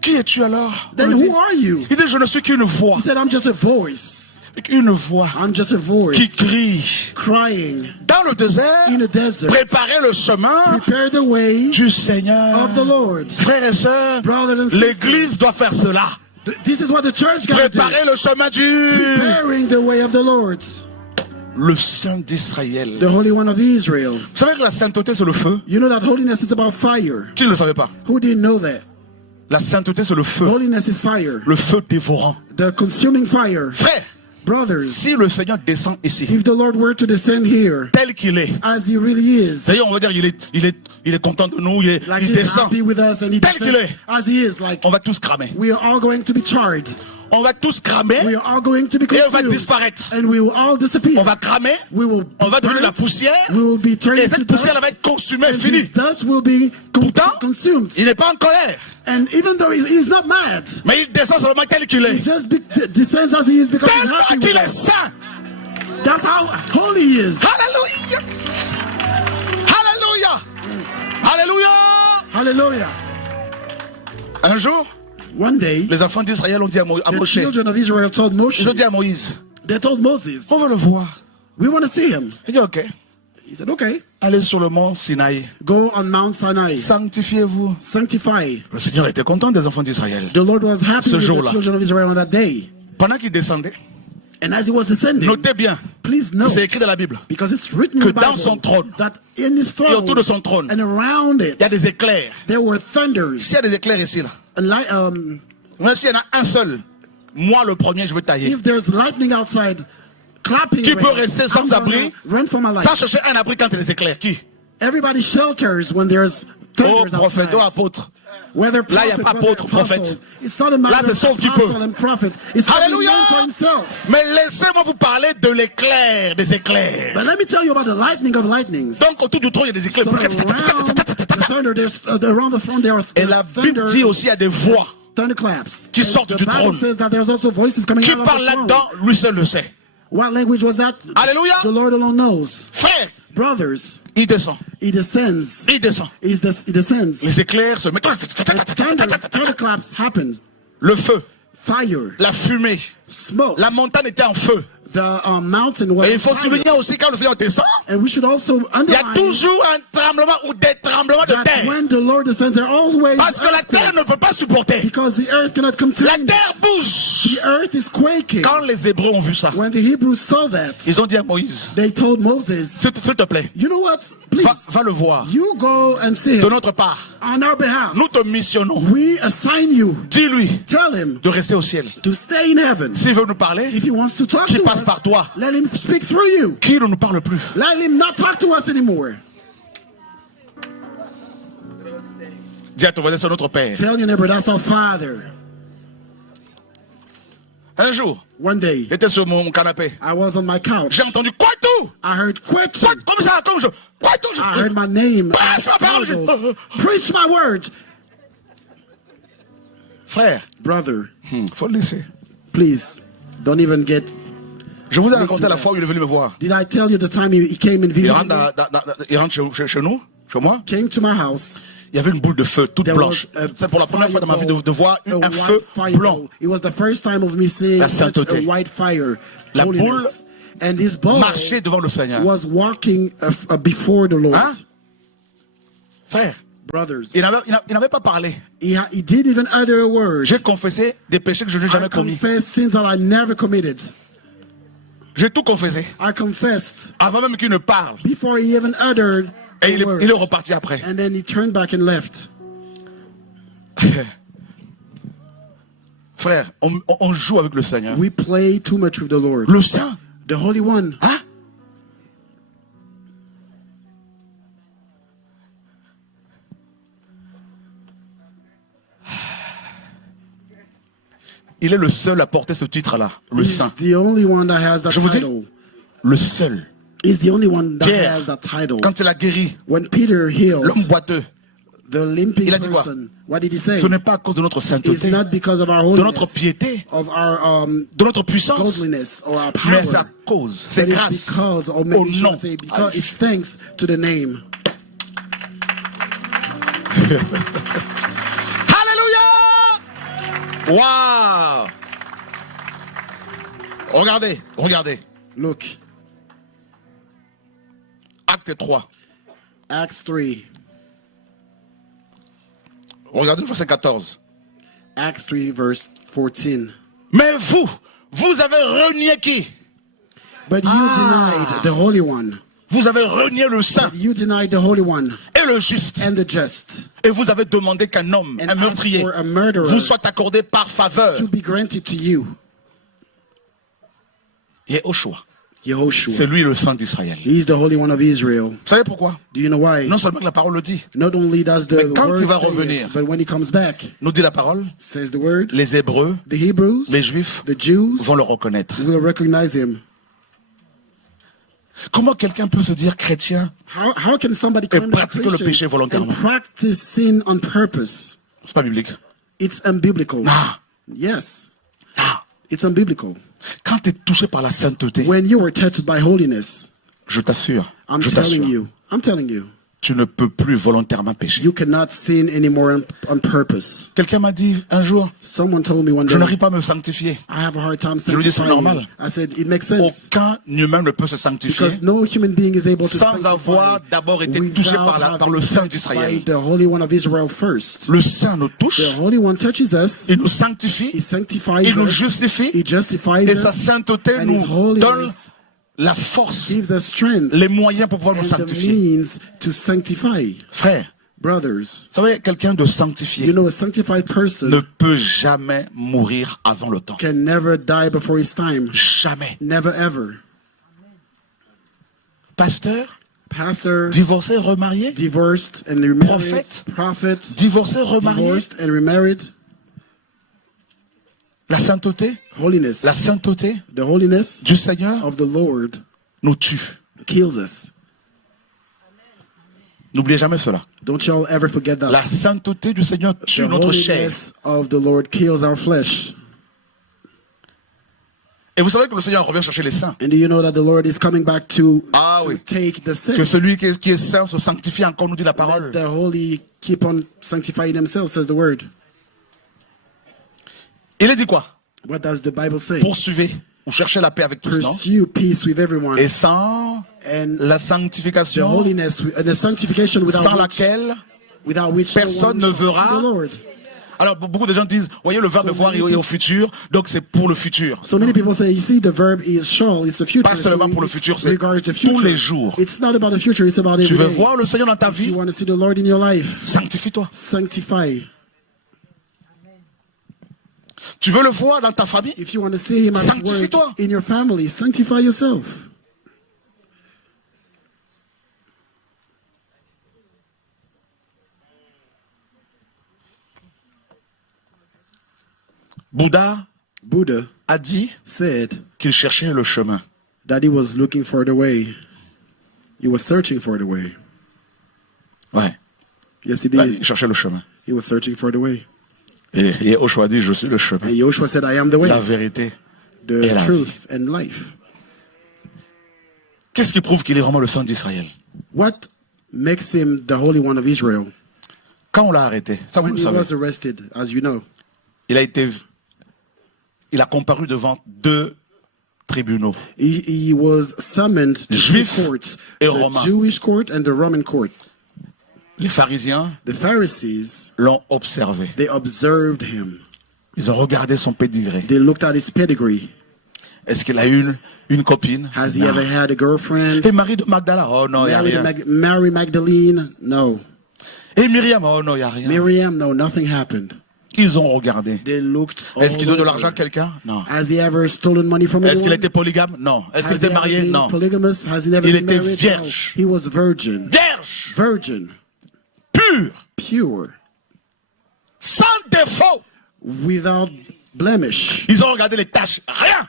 Qui es-tu alors? Then On lui dit, who are you? il dit, je ne suis qu'une voix. He said, I'm just a voice. Une voix I'm just a voice qui crie crying dans le désert, in the desert. préparer le chemin Prepare the way du Seigneur. of the Lord. Frères et sœurs, Brothers and sisters, l'Église doit faire cela. This is what the church got to do. Préparer le chemin du... Preparing the way of the Lord. Le Saint d'Israël. The Holy One of Israel. Vous savez que la sainteté, c'est le feu? You know that holiness is about fire. Qui ne le savait pas? Who didn't know that? La sainteté, c'est le feu. Holiness is fire. Le feu dévorant. The consuming fire. Frère, Brothers, si le Seigneur descend ici, if the Lord were to descend here tel qu'il est, as he really is, d'ailleurs on va dire il est content de nous, like il he's descend, happy with us and he tel qu'il descends est, as he is, like on va tous cramer. we are all going to be charred. On va tous cramer, We are all going to be et on va consumed. disparaître. And we will all disappear. On va cramer, We will on va donner burn. la poussière, We will be turned et into cette poussière dust. elle va être consumée, And finie. this dust will be Pourtant, consumed. il n'est pas en colère, And even though he's not mad, mais il descend seulement tel qu'il he est. just descends as he is because he's happy Tel with qu'il est us. saint. That's how holy he is. Alléluia. Alléluia. Alléluia. Hallelujah. Un jour, One day, les enfants d'Israël ont dit à the Moshe, children of Israel told Moshe, ils ont dit à Moïse, they told Moses, on veut le voir. we want to see him. Il dit, ok, He said, okay, allez sur le mont Sinaï, go on Mount Sinai, sanctifiez-vous. sanctify. Le Seigneur était content des enfants d'Israël. The Lord was happy Ce with the jour-là. children of Israel on that day. Pendant qu'il descendait, And as he was descending, notez bien, please note, c'est écrit dans la Bible, because it's written que in the dans Bible, son trône, that in his et throne autour de son trône, and around il y a it, des éclairs. there were thunders. S'il y a des éclairs ici, là, And même s'il y en a un seul, moi le premier, je vais tailler. if there's lightning outside, clapping Qui rain, peut rester sans I'm gonna abri, run for my life. sans chercher un abri quand il y a des éclairs? Qui? Everybody shelters when there's Oh, thunders prophète, oh, outside. apôtre. Whether Là, il n'y a prophet, pas whether apôtre, prophète. apostle. It's not a matter Là, c'est of sauf qui apostle peut. and prophet. It's every Alléluia! man for himself. Mais laissez-moi vous parler de l'éclair, des éclairs. But let me tell you about the lightning of lightnings. Donc, autour du trône, il y a des So éclairs. around the thunder, there's around the throne there are Et la Bible dit aussi, il y a des voix thunderclaps. qui And sortent the du Bible trône. says that there's also voices coming Qui out of parle the throne. là-dedans, lui seul le sait. What language was that? Alléluia! The Lord alone knows. Frère, Brothers, il descend. he descends. Il descend. He descends. Les éclairs se mettent. Thunderclaps happened. Le feu, Fire, la fumée, smoke. la montagne était en feu. The mountain was Et il faut fire. souligner aussi quand le Seigneur descend, And we should also il y a underline toujours un tremblement ou des tremblements de that terre. when the Lord descends, there are always Parce que la terre ne earthquakes, peut pas supporter. because the earth cannot contain La it. terre bouge. The earth is quaking. Quand les Hébreux ont vu ça, When the Hebrews saw that, ils ont dit à Moïse, they told Moses, s'il te plaît, you know what? Please, va le voir. you go and see De him notre part, on our behalf. nous te missionnons. We assign you. Dis-lui Tell him de rester au ciel. to stay in heaven. S'il veut nous parler, If he wants to talk qu'il to passe us, par toi. let him speak through you. Qu'il ne nous parle plus. Let him not talk to us anymore. Dis à ton voisin, c'est notre Père. Tell your neighbor, that's our Father. Un jour, One day, j'étais sur mon canapé. I was on my couch. J'ai entendu quoi tout? I heard, quit. Quoi, comme ça, comme je. Quoi tout? I heard my name. Prêche ma parole. Preach my word. Frère, Brother, faut le laisser. please, don't even get... Je vous ai raconté la fois où il est venu me voir. Did I tell you the time he came and Il visited rentre, me? il rentre chez nous, chez moi. Came to my house. Il y avait une boule de feu toute There blanche. was a C'est pour la première fois dans ma vie de voir a un white feu fire. blanc. It was the first time of me seeing La such a sainteté. white fire. La Holiness. And this boy Marcher devant le Seigneur. was walking before the Lord. Hein? Frère, Brothers, il n'avait pas parlé. he didn't even utter a word. J'ai confessé des péchés que je n'ai I jamais commis. confessed sins that I never committed. J'ai tout confessé. I confessed Avant même qu'il ne parle. before he even uttered Et a word. il est reparti après. And then he turned back and left. Frère, on joue avec le Seigneur. We play too much with the Lord. Le Saint. The Holy One. Hein? Il est le seul à porter ce titre-là, le He's Saint. the only one that has that Je vous dis, title. le seul. He's the only one that Pierre, has that title. quand il a guéri When Peter healed l'homme boiteux, the limping il a dit quoi? person, what did he say? ce n'est pas à cause de notre It's sainteté, not because of our de notre holiness, piété, of our de notre puissance, godliness or our mais power, c'est à cause, c'est but it's grâce because, or au maybe you nom. should say because it's thanks to the name. Alléluia! Waouh! Regardez, regardez. Look, Acte 3. Acts 3. Regardez le verset 14. Acts 3 verse 14. Mais vous avez renié qui? But you denied the Holy One. Vous avez renié le saint You denied the Holy One et le juste. and the just Et vous avez demandé qu'un homme, and un meurtrier, asked for a murderer vous soit accordé par faveur. to be granted to you. Yehoshua, Yehoshua. c'est lui le saint d'Israël. He's the Holy One of Israel. Vous savez pourquoi? Do you know why? Non seulement que la parole le dit, Not only does the Mais quand word il va say revenir, it, but when he comes back, nous dit la parole, says the word, les Hébreux, the Hebrews, les Juifs the Jews vont le reconnaître. will recognize him. Comment quelqu'un peut se dire chrétien? How can somebody claim to be pratiquer le péché Christian volontairement? and practice sin on purpose? C'est pas biblique. It's unbiblical. Non, Yes, non. it's unbiblical. Quand tu es touché par la sainteté, When you were touched by holiness, je t'assure, I'm je telling t'assure, you, tu ne peux plus volontairement pécher. You cannot sin anymore on purpose. Quelqu'un m'a dit un jour, Someone told me one je day, n'arrive pas à me sanctifier. I have a hard time lui dis, c'est sanctifying. normal. I said, it makes sense. Aucun humain ne peut se sanctifier Because no human being is able to sans sanctify avoir d'abord été touché par le sang d'Israël. the Holy One of Israel first. Le sang nous touche, The Holy One touches us. il nous sanctifie, He sanctifies il nous us. justifie, He justifies et sa us. sainteté And nous His holiness donne la force, gives us strength les moyens pour pouvoir nous and the sanctifier. means to sanctify. Frère, Brothers, vous savez, quelqu'un de sanctifié you know, a sanctified person ne peut jamais mourir avant le temps. can never die before his time. Jamais. Never ever. Pasteur, Pastor, divorcé, remarié, divorced and remarried. Prophète, Prophet, divorcé, remarié, divorced and remarried. la sainteté, Holiness. la sainteté The holiness du Seigneur of the Lord nous tue. kills us. N'oubliez jamais cela. Don't y'all ever forget that. La sainteté du Seigneur tue The notre chair. holiness of the Lord kills our flesh. Et vous savez que le Seigneur revient chercher les saints. And do you know that the Lord is coming back to Oui. take the Que sin? celui qui est saint se sanctifie encore, nous dit la parole. The holy keep on sanctifying themselves, says the word. Il est dit quoi? What does the Bible say? Poursuivez ou cherchez la paix avec tous, non? Pursue peace with everyone. Et sans And la the sanctification, holiness, the sanctification sans without laquelle which no personne one ne shall verra. see the Lord. Alors beaucoup de gens disent, voyez, le verbe So voir many est au futur, donc c'est pour le futur. So many people say, you see, the verb is shall, it's the future. Pas seulement so pour le it futur, c'est regards the tous future. les jours. It's not about the future, it's about every Tu veux day. voir le Seigneur dans ta If you vie? want to see the Lord in your life, Sanctifie-toi. sanctify. Tu veux le voir dans ta famille? If you want to see him at work Sanctifie-toi. in your family, sanctify yourself. Bouddha Buddha a dit said qu'il cherchait le chemin. that he was looking for the way. He was searching for the way. Ouais. Yes, he Ouais, did. il cherchait le chemin. He was searching for the way. Et Yahushua dit, je suis le chemin, And Joshua said, I am the way, la vérité. et the la truth, and life. Qu'est-ce qui prouve qu'il est vraiment le sang d'Israël? What makes him the Holy One of Israel? Quand on l'a arrêté, ça vous When le he savez, was arrested, as you know, il a comparu devant deux tribunaux. he was summoned to two Juifs courts, et the Romains. Jewish court and the Roman court. Les pharisiens The Pharisees, l'ont observé. they observed him. Ils ont regardé son pédigré. They looked at his pedigree. Est-ce qu'il a eu une copine? Has he Non. ever had a girlfriend? Et Marie de Magdala? Oh non, il n'y a rien. Mary Magdalene? No. Et Myriam? Oh non, il n'y a rien. Miriam? No, nothing happened. Ils ont regardé. They looked all Est-ce qu'il doit de over. l'argent à quelqu'un? Non. Has he ever stolen money from Est-ce qu'il anyone? était polygame? Non. Est-ce qu'il Has he était ever marié? been Non. polygamous? Has he never Il been était married? vierge. No. He was virgin. Vierge, Virgin. pur, Pure. sans défaut. Without blemish. Ils ont regardé les taches. Rien.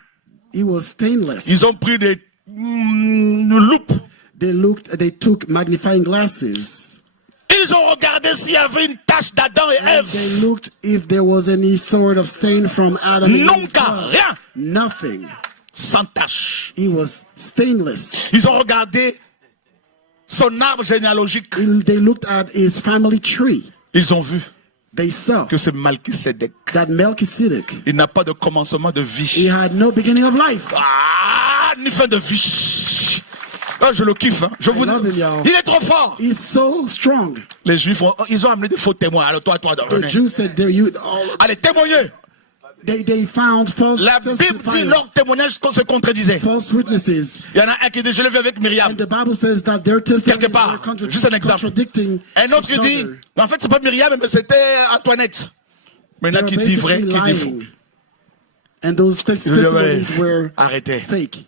He was stainless. Ils ont pris des loupes. They took magnifying glasses. Ils ont regardé s'il y avait une tache d'Adam et And Ève. they looked if there was any sort of stain from Adam and Eve's Nunca, blood. rien. Nothing. Sans tache. He was stainless. Ils ont regardé son arbre généalogique. They looked at his family tree. Ils ont vu They saw que c'est Malchisédek. that Melchizedek, Il n'a pas de commencement de he vie. had no beginning of life. Ah, ni fin de vie. Ah, je le kiffe. Hein. Je vous love him, y'all. Il est trop fort. He's so strong. Les Juifs, ils ont amené des faux témoins. Alors toi, The venez. Jews said Allez, témoignez. they found false La Bible dit testifiers, leur témoignage se contredisait. false witnesses. Il y en a un qui dit, je l'ai vu avec Myriam. And the Bible says that their testimonies Quelque part. were Juste un exemple. contradicting Un autre qui each dit, other. en fait, c'est pas Myriam, mais c'était Antoinette. Maintenant, They qui were dit vrai, basically qui dit faux. lying. And those Ils ont dit, testimonies ouais, were arrêtez. fake.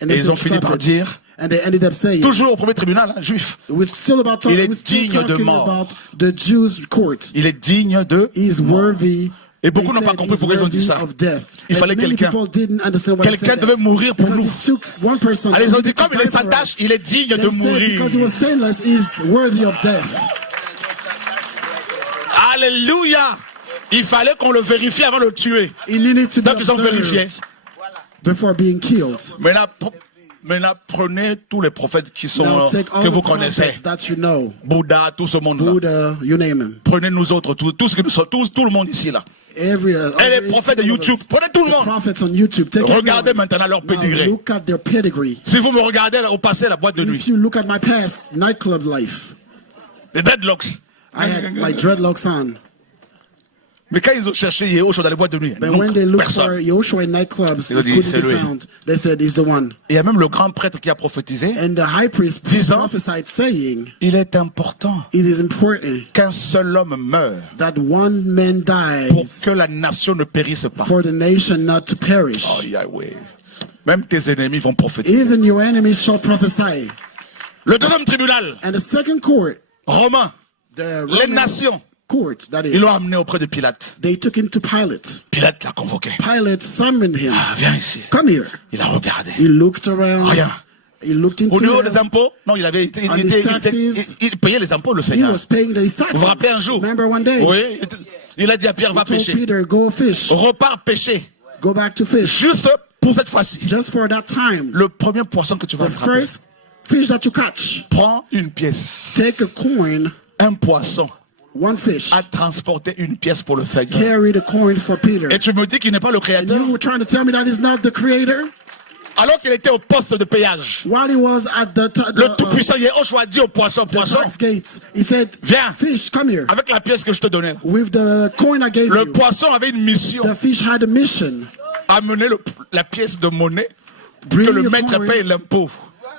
And Et they ils said, ont fini "Stop par it." dire, And they ended up saying, toujours au premier tribunal, hein, juif, we're still about Il est we're still digne de talking mort. about the Jews' court. il est digne de... He's worthy. Et beaucoup They n'ont pas said compris he's pourquoi ils ont dit worthy ça. of death. Il And fallait many quelqu'un. people didn't understand why he Quelqu'un said devait that. mourir pour Because nous. it took one person Allez, ils ont only dit, to comme il est die sans for tâche, us. il est digne They de said mourir. because he was stainless, he's worthy of death. Alléluia. Il fallait qu'on le vérifie avant de le tuer. He needed to be Donc ils ont vérifié. observed before being killed. Maintenant, Maintenant, prenez tous les prophètes qui sont Now take all que the vous connaissez. prophets that you know. Bouddha, tout ce monde-là. Buddha, you name him. Prenez nous autres, tout ce que nous sommes, tout le monde ici là. Et les prophètes de YouTube, prenez tout le monde. Prophets on YouTube. Take Regardez everyone. maintenant leur Now pédigré. look at their pedigree. Si vous me regardez là, au passé la boîte de nuit, If you look at my past nightclub life, les dreadlocks. I had my dreadlocks on. Mais quand ils ont cherché Yehoshua dans les boîtes de nuit, But non, when they looked for personne. Yoshua in nightclubs, Ils ont it dit, couldn't c'est be lui. found. They said he's the one. Il y a même le grand prêtre qui a prophétisé. And the high priest Disant, prophesied saying, il est important it is important qu'un seul homme meure that one man pour dies que la nation ne périsse pas. for the nation not to perish. Oh, Yahweh. Même tes ennemis vont prophétiser. Even your enemies shall prophesy. Le deuxième tribunal, And the second court, romain, the les Roman nations, court, that ils is, l'ont amené auprès de Pilate. they took him to Pilate. Pilate l'a convoqué. Pilate summoned him. Ah, viens ici. Come here. Il a regardé. He looked around. Rien. He looked into Au niveau it. des impôts, non, il avait été, On his taxes. il payait les impôts, le He Seigneur. was paying his taxes. Vous vous rappelez un jour? Remember one day? Oui. Il a dit à Pierre, va He told pêcher. Peter, go fish. Repars pêcher. Go back to fish. Juste pour cette fois-ci. Just for that time. Le premier poisson que tu vas The attraper, first fish that you catch, prends une pièce. take a coin, Un poisson one fish. a transporté une pièce pour le Seigneur. Carry the coin for Peter. Et tu me dis qu'il n'est pas le And créateur, you were trying to tell me that he's not the creator? alors qu'il était au poste de péage. While he was at Le tout-puissant Yehoshua dit au poisson, poisson, tax gates, he said, viens, fish, come here. avec la pièce que je te donnais. Là. With the coin I gave Le you, poisson avait une mission, the fish had a mission. amener la pièce de monnaie, Bring que le your maître coin paye l'impôt.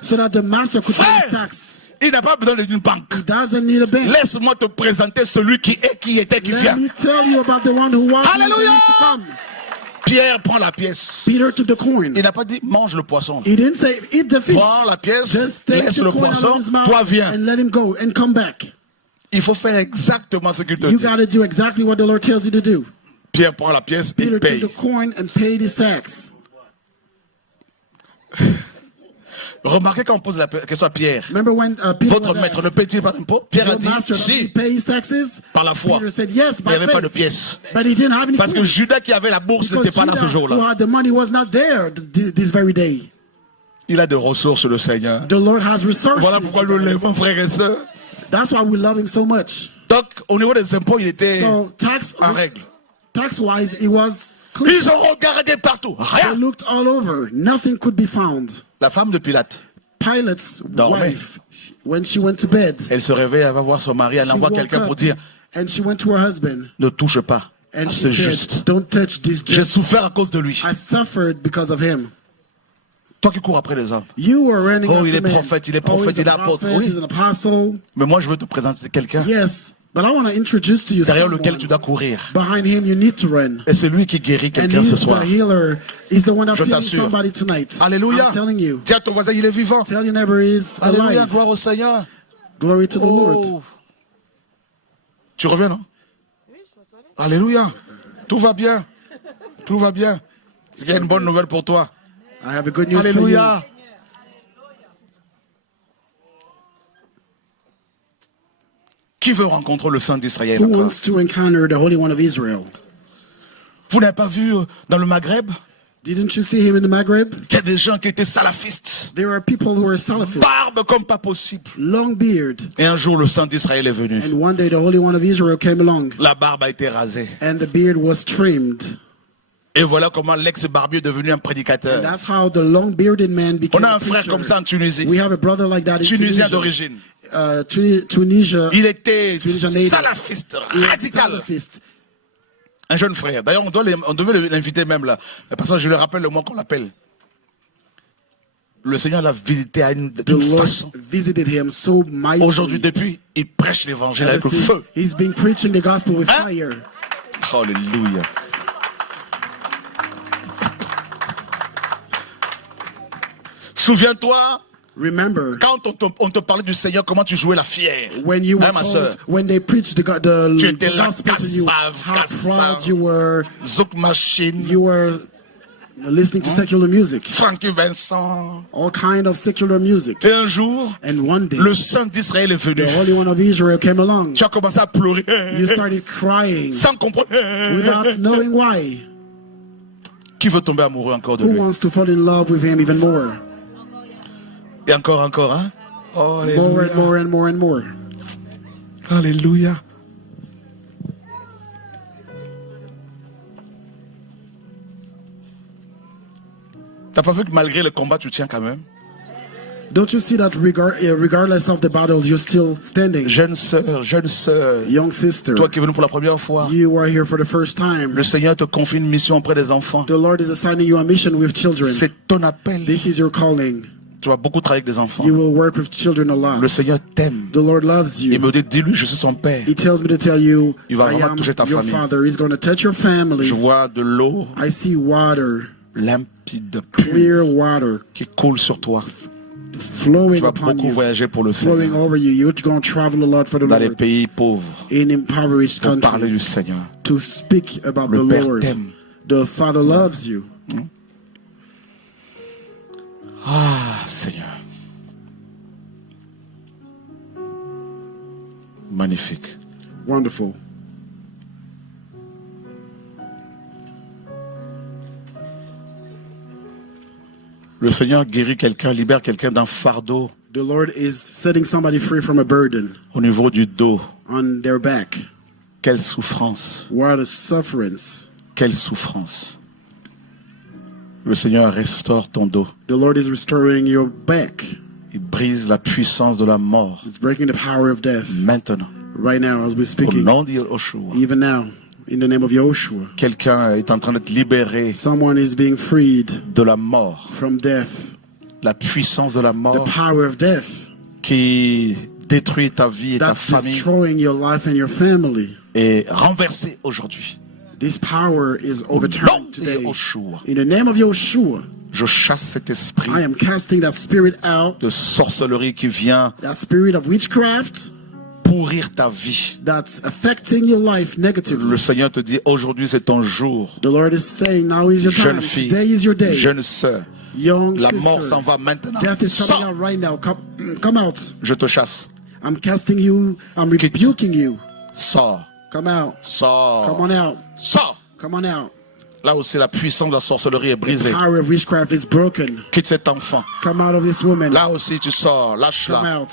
so that the master could pay his Frère, tax. il n'a pas besoin d'une banque. He doesn't need a bank. Laisse-moi te présenter celui qui est, qui était, qui Let vient. me tell you about the one who was and Hallelujah! is to come. Pierre prend la pièce. Peter took the coin. Il n'a pas dit mange le poisson. He didn't say, eat the fish. Prends la pièce, Just take laisse the le coin out poisson, of his mouth toi viens. and let him go and come back. Il faut faire exactement ce qu'il te You dit. got to do exactly what the Lord tells you to do. Pierre prend la pièce et Peter took paye. the coin and paid his tax. Remarquez quand on pose la question à Pierre. Remember when Peter Votre was maître ne asked, paye-t-il pas d'impôt? Pierre a your dit master, does he si, pay his taxes? par la foi. Peter said yes, Il by n'y avait pas de faith. pièce. But he didn't have any Parce que coins. Judas qui avait la bourse n'était Because pas là ce Judah, who jour-là. had the money, was not there this very day. Il a de ressources, le Seigneur. The Lord has resources. Voilà pourquoi nous l'aimons, frères et sœurs. That's why we love him so much. Donc, au niveau des impôts, il était So en règle. tax-wise, it was clean. Ils ont regardé partout. They Rien. looked all over. Nothing could be found. La femme de Pilate, Pilate's Dormait. wife, when she went to bed, elle se réveille, elle va voir son mari, elle she envoie woke quelqu'un pour up dire and she went to her husband ne touche pas. and Ah, she c'est said, juste. "Don't touch this. J'ai souffert à cause de lui. I suffered because of him." Toi qui cours après les hommes. You were running Oh, after il est men. prophète, il est Oh, prophète, he's il est a apôtre. prophet, Oui. he's an apostle. Mais moi, je veux te présenter quelqu'un Yes, but I want to introduce to you derrière someone. lequel tu dois courir. Behind him, you need to run. Et c'est lui qui guérit And quelqu'un ce he's soir. the healer. He's the one that's Je healing t'assure. somebody tonight. Alléluia. I'm telling you. Dis à ton voisin, il est vivant. Tell your neighbor he's Alléluia, alive. gloire au Seigneur. Glory to the Lord. Oh. Tu reviens, non? Alléluia. Tout va bien. Tout va bien. Il y a une bonne nouvelle pour toi. I have a good news for you. Alléluia. Qui veut rencontrer le Saint d'Israël Who encore? wants to encounter the Holy One of Israel? Vous n'avez pas vu dans le Maghreb? Didn't you see him in the Maghreb? Il y a des gens qui étaient salafistes. There are people who are Salafists, Barbe comme pas possible. long beard. Et un jour, le Saint d'Israël est venu. And one day the Holy One of Israel came along La barbe a été rasée. and the beard was trimmed. Et voilà comment l'ex-barbier est devenu un And prédicateur. that's how the long bearded man On became a a un frère preacher. comme ça en Tunisie. We have a brother like that in Tunisien Tunisia. d'origine. Tunisia. Il était Tunisia native. salafiste, He was radical. Salafist. Un jeune frère. D'ailleurs, on devait l'inviter même là. Parce que je le rappelle le mois qu'on l'appelle. Le Seigneur l'a visité The d'une Lord façon. visited him so mightily. Aujourd'hui, depuis, il prêche l'évangile avec le feu. He's been preaching the gospel with Hein? fire. Alléluia. Souviens-toi, Remember, quand on te parlait du Seigneur, comment tu jouais la fière. when you were Hein, ma sœur? told, when they preached the Tu étais là, gospel to you, Kassav, how Kassav. proud you were. Zouk Machine, You were listening to secular music, Frankie Vincent. all kind of secular music. Et un jour, And one day, le Saint d'Israël est venu. the Holy One of Israel came along. Tu as commencé à pleurer. You started crying Sans comprendre. without knowing why. Qui veut tomber amoureux encore de Who lui? wants to fall in love with him even more? Et encore, encore, hein? Oh, More alléluia. and more and more and more. Alléluia. T'as pas vu que malgré le combat, tu tiens quand même? Don't you see that regardless of the battles, you're still standing? Jeune sœur, Young sister, toi qui es venu pour la première fois, you are here for the first time. le Seigneur te confie une mission auprès des enfants. The Lord is assigning you a mission with children. C'est ton appel. This is your calling. Tu vas beaucoup travailler avec des enfants. You will work with children a Le lot. Seigneur t'aime. The Lord loves Il you. me dit, dis-lui, je suis son père. He tells me to tell you, Il va I vraiment am toucher ta your famille. father. He's going to touch your family. Je vois de l'eau I see water, limpide, pure, clear water, qui coule sur toi. Tu flowing vas upon beaucoup you, voyager pour le flowing Seigneur. over you. You're going to travel a lot for the Dans les Lord pays pauvres, in impoverished pour parler du countries Seigneur. to speak about Le the Père Lord. t'aime. The Father loves you. Ah, Seigneur. Magnifique. Wonderful. Le Seigneur guérit quelqu'un, libère quelqu'un d'un fardeau The Lord is setting somebody free from a burden au niveau du dos. on their back. Quelle souffrance. What a sufferance. Quelle souffrance. Le Seigneur restaure ton dos. The Lord is restoring your back. Il brise la puissance de la mort. It's breaking the power of death Maintenant, right now as we're au speaking. nom de Yeshua, Even now, in the name of Yoshua, quelqu'un est en train d'être libéré someone is being freed de la mort. from death. La puissance de la The mort power of death qui détruit ta vie et ta that's famille destroying your life and your family. est renversée aujourd'hui. This power is Au nom overturned de today. Yeshua, In the name of Yoshua, je chasse cet esprit I am casting that spirit out, de sorcellerie qui vient that spirit of witchcraft pourrir ta vie. that's affecting your life negatively. Le Seigneur te dit, aujourd'hui c'est ton jour. The Lord is saying, now is your time. Jeune fille, Today is your day. jeune sœur, Young la mort s'en sister, va maintenant. death is coming Sors, out right now. Come out. je te chasse. I'm casting you. I'm rebuking you. Sors, Come out. Come sors, on out. sors. Come on out. Là aussi la puissance de la sorcellerie est brisée. Power of witchcraft is broken. Quitte cet enfant. Come out of this woman. Là aussi tu sors, Come lâche-la. out.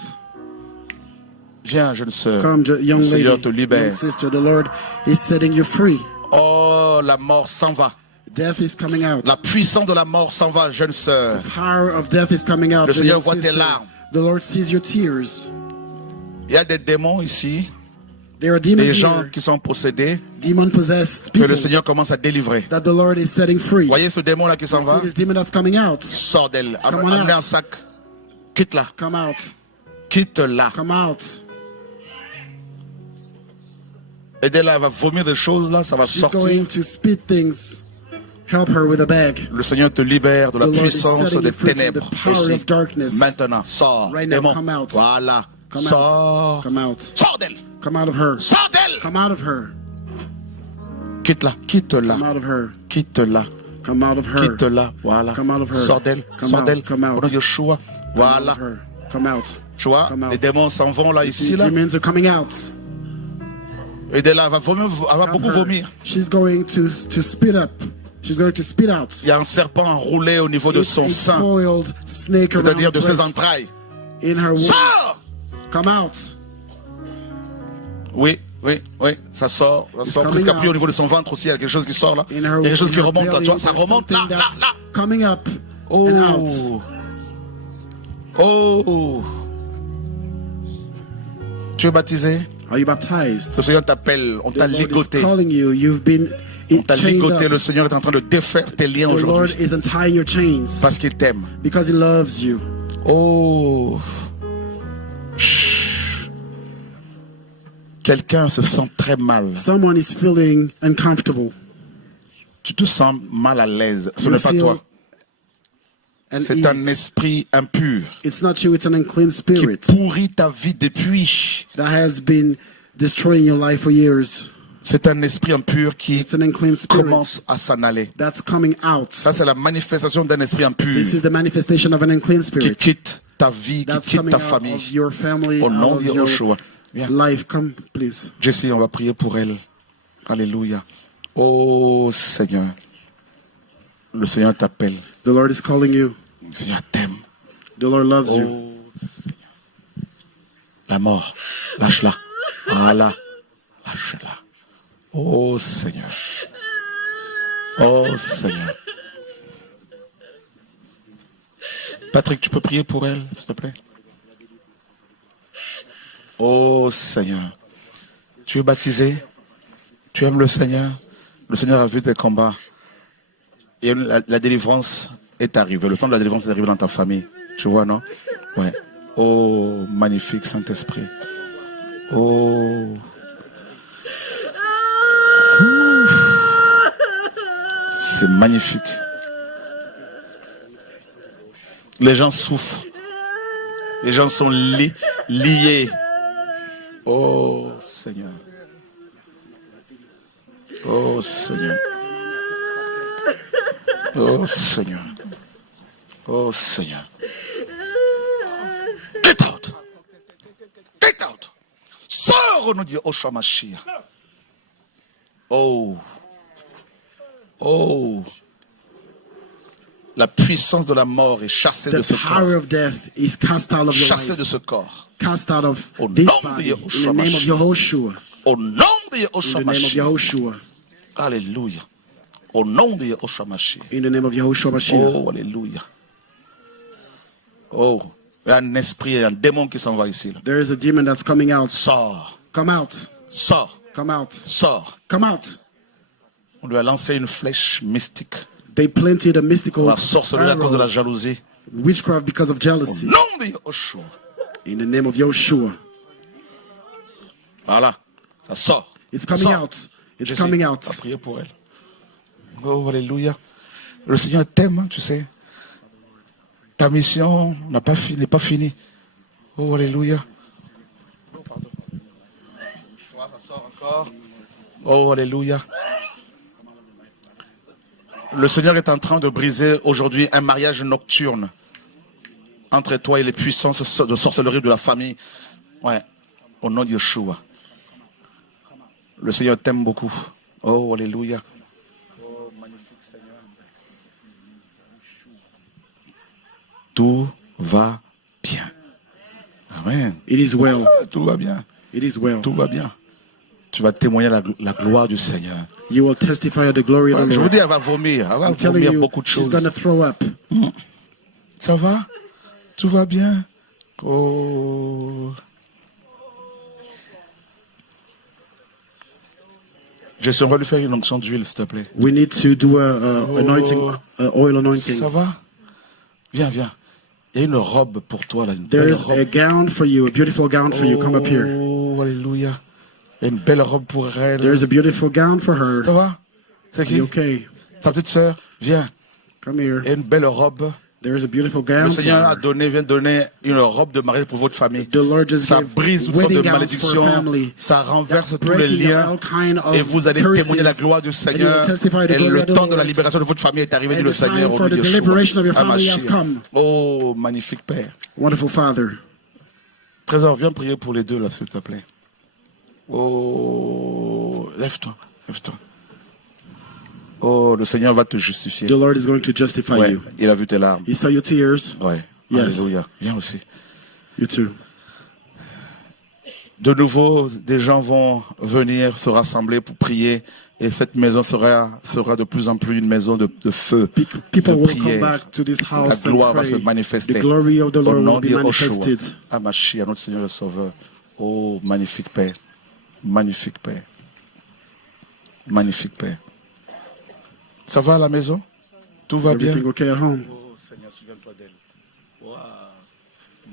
Viens, jeune sœur. Come, young Le Seigneur lady, te libère. young sister. The Lord is setting you free. Oh, la mort s'en va. Death is coming out. La puissance de la mort s'en va, jeune sœur. Power of death is coming out. Le Seigneur young voit tes sister. larmes. The Lord sees your tears. Il y a des démons ici, There are demons des gens here, qui sont possédés, demon-possessed que people le Seigneur commence à délivrer. that the Lord is setting free. Voyez ce démon-là qui s'en You va? see this demon that's coming out. Sors d'elle. Come on Amenez out. un sac. Quitte-la. Come out. Quitte-la. Come out. Aidez-la, elle va vomir des choses là, ça va She's sortir. going to spit things. Help her with a bag. Le Seigneur te libère de la The Lord is puissance setting des you free from ténèbres the power aussi. of darkness. Maintenant, sors. Right now, Démon. come out. Voilà. Come Sors. out. Come out. Sors d'elle. Come out of her. Sors d'elle. Come out of her. Quitte-la. Quitte-la. Come out of her. Quitte-la. Come out of her. Quitte-la. Voilà. Come out of her. Sors d'elle. Come Sors out. d'elle. Come out. Au nom de Yeshua. Come out Voilà. of her. Come out. Tu vois, Come out. les démons s'en vont là, ici, See, là. demons are coming out. Aidez-la, elle va, vomir, elle va Help beaucoup her. vomir. She's going to spit up. She's going to spit out. Il y a un serpent enroulé au niveau de It's son a sein, coiled snake around c'est-à-dire her de ses breast, entrailles. in her womb. Sors! Come out. Oui, oui, oui, ça sort. Ça sort coming presque après out. au niveau de son ventre aussi, il y a quelque chose qui sort là. In Il y a her, quelque chose in qui her remonte là, belly, tu vois, ça there's remonte là, something là, that's là. coming up and out. Oh! Oh! Tu es baptisé? Are you baptized? Le Seigneur t'appelle, on The t'a Lord ligoté. is calling you. You've been On t'a chained ligoté, up. le Seigneur est en train de défaire tes liens The Lord aujourd'hui. is untying your chains Parce qu'il t'aime. because He loves you. Oh! Chut. Quelqu'un se sent très mal. Someone is feeling uncomfortable. Tu te sens mal à l'aise. Ce You n'est pas feel toi. an C'est un ease. esprit impur It's not you, it's an unclean qui spirit pourrit ta vie depuis. that has been destroying your life for years. C'est un esprit impur qui It's an unclean spirit commence à s'en aller. that's coming out. Ça, c'est la manifestation d'un esprit impur This is the manifestation of an unclean qui spirit quitte ta vie, qui that's quitte coming ta out of famille. your family, Au nom out de of your Yeshua. Viens. life. Come, please. Jessie, on va prier pour elle. Alléluia. Oh Seigneur. Le Seigneur t'appelle. The Lord is calling you. Le Seigneur t'aime. The Lord loves you. Oh, Seigneur. La mort, lâche-la. Voilà, lâche-la. Oh Seigneur. Oh Seigneur. Patrick, tu peux prier pour elle, s'il te plaît? Oh Seigneur. Tu es baptisé. Tu aimes le Seigneur. Le Seigneur a vu tes combats. Et la délivrance est arrivée. Le temps de la délivrance est arrivé dans ta famille. Tu vois, non? Ouais. Oh, magnifique Saint-Esprit. Oh. C'est magnifique. Les gens souffrent. Les gens sont liés. Oh Seigneur. Oh Seigneur. Oh Seigneur. Oh Seigneur. Get out. Get out. Sors au nom de Yeshua Mashiach. Oh. Oh. La puissance de la mort est chassée de The ce power corps. of death is cast out of your Chassée life. de ce corps. Cast out of Au this nom de body. Yahushua In the name of Mashiach. Yehoshua. Au nom de In Yeshua the name of Mashiach. Yehoshua. Alléluia. Au nom de Yeshua Mashiach. In the name of Yehoshua Mashiach. Oh, alléluia. Oh, il y a un esprit, il y a un démon qui s'en va ici. Là. There is a demon that's coming out. Sors, Come out. sors, Come out. sors. Come out. On lui a lancé une flèche mystique. They planted a mystical La sorcellerie à cause de la arrow, jalousie. witchcraft because of Au jealousy. nom de Yeshua. In the name of Yehoshua. Voilà, ça sort. It's coming Sors. out. It's Jessie, coming on out. va prier pour elle. Oh, alléluia. Le Seigneur t'aime, hein, tu sais. Ta mission n'est pas finie. Oh, alléluia. Oh, pardon. Ça sort encore. Oh, alléluia. Le Seigneur est en train de briser aujourd'hui un mariage nocturne entre toi et les puissances de sorcellerie de la famille. Ouais, au nom de Yeshua. Le Seigneur t'aime beaucoup. Oh, alléluia. Oh, magnifique Seigneur. Tout va bien. Amen. It is well. Ah, tout va bien. It is well. Tout va bien. Tu vas témoigner la gloire du Seigneur. You will testify of the glory of the Je vous Lord. dis, elle va vomir. Elle va I'm telling vomir you, beaucoup de she's choses. going to throw up. Ça va? Tout va bien? Oh. J'aimerais lui faire une onction d'huile, s'il te plaît. We need to do a anointing, oil anointing. Ça va? Viens, viens. Il y a une robe pour toi, là. Une There belle is a robe. gown for you, a beautiful gown for you. Come up here. Oh, alléluia. Il y a une belle robe pour elle. There's a beautiful gown for her. Ça va? C'est Are qui? you okay? Ta petite sœur? Viens. Come here. Il y a une belle robe. There is a beautiful Le gown for Seigneur her. vient de donner une robe de mariage pour votre famille. The Lord just Ça gave brise toutes sortes wedding de gowns for malédictions. family. Ça renverse tous les Breaking liens. all kind of Et vous allez curses. témoigner la gloire du And you will Seigneur. testify the Et glory le of the temps de la Lord. libération de votre famille est arrivé, dit And le the time Seigneur. Au for nom de the Yeshua. liberation of your family has Hamashiach. come. Oh, magnifique Père. Wonderful Father. Trésor, viens prier pour les deux, là, s'il te plaît. Oh, lève-toi, lève-toi. Oh, le Seigneur va te justifier. The Lord is going to justify Ouais, you. il a vu tes larmes. He saw your tears. Ouais. Yes. Alléluia. Viens aussi. You too. De nouveau, des gens vont venir se rassembler pour prier et cette maison sera de plus en plus une maison de feu, People de will come prière. back to this La house and gloire va se pray. manifester. The glory of the Au Lord nom will de be Yahushua, manifested. à Mashiach, notre Seigneur et Sauveur. Oh, magnifique Père. Magnifique Père. Magnifique Père. Ça va à la maison? Tout va bien? Everything okay at home? Oh Seigneur, souviens-toi d'elle. Wow.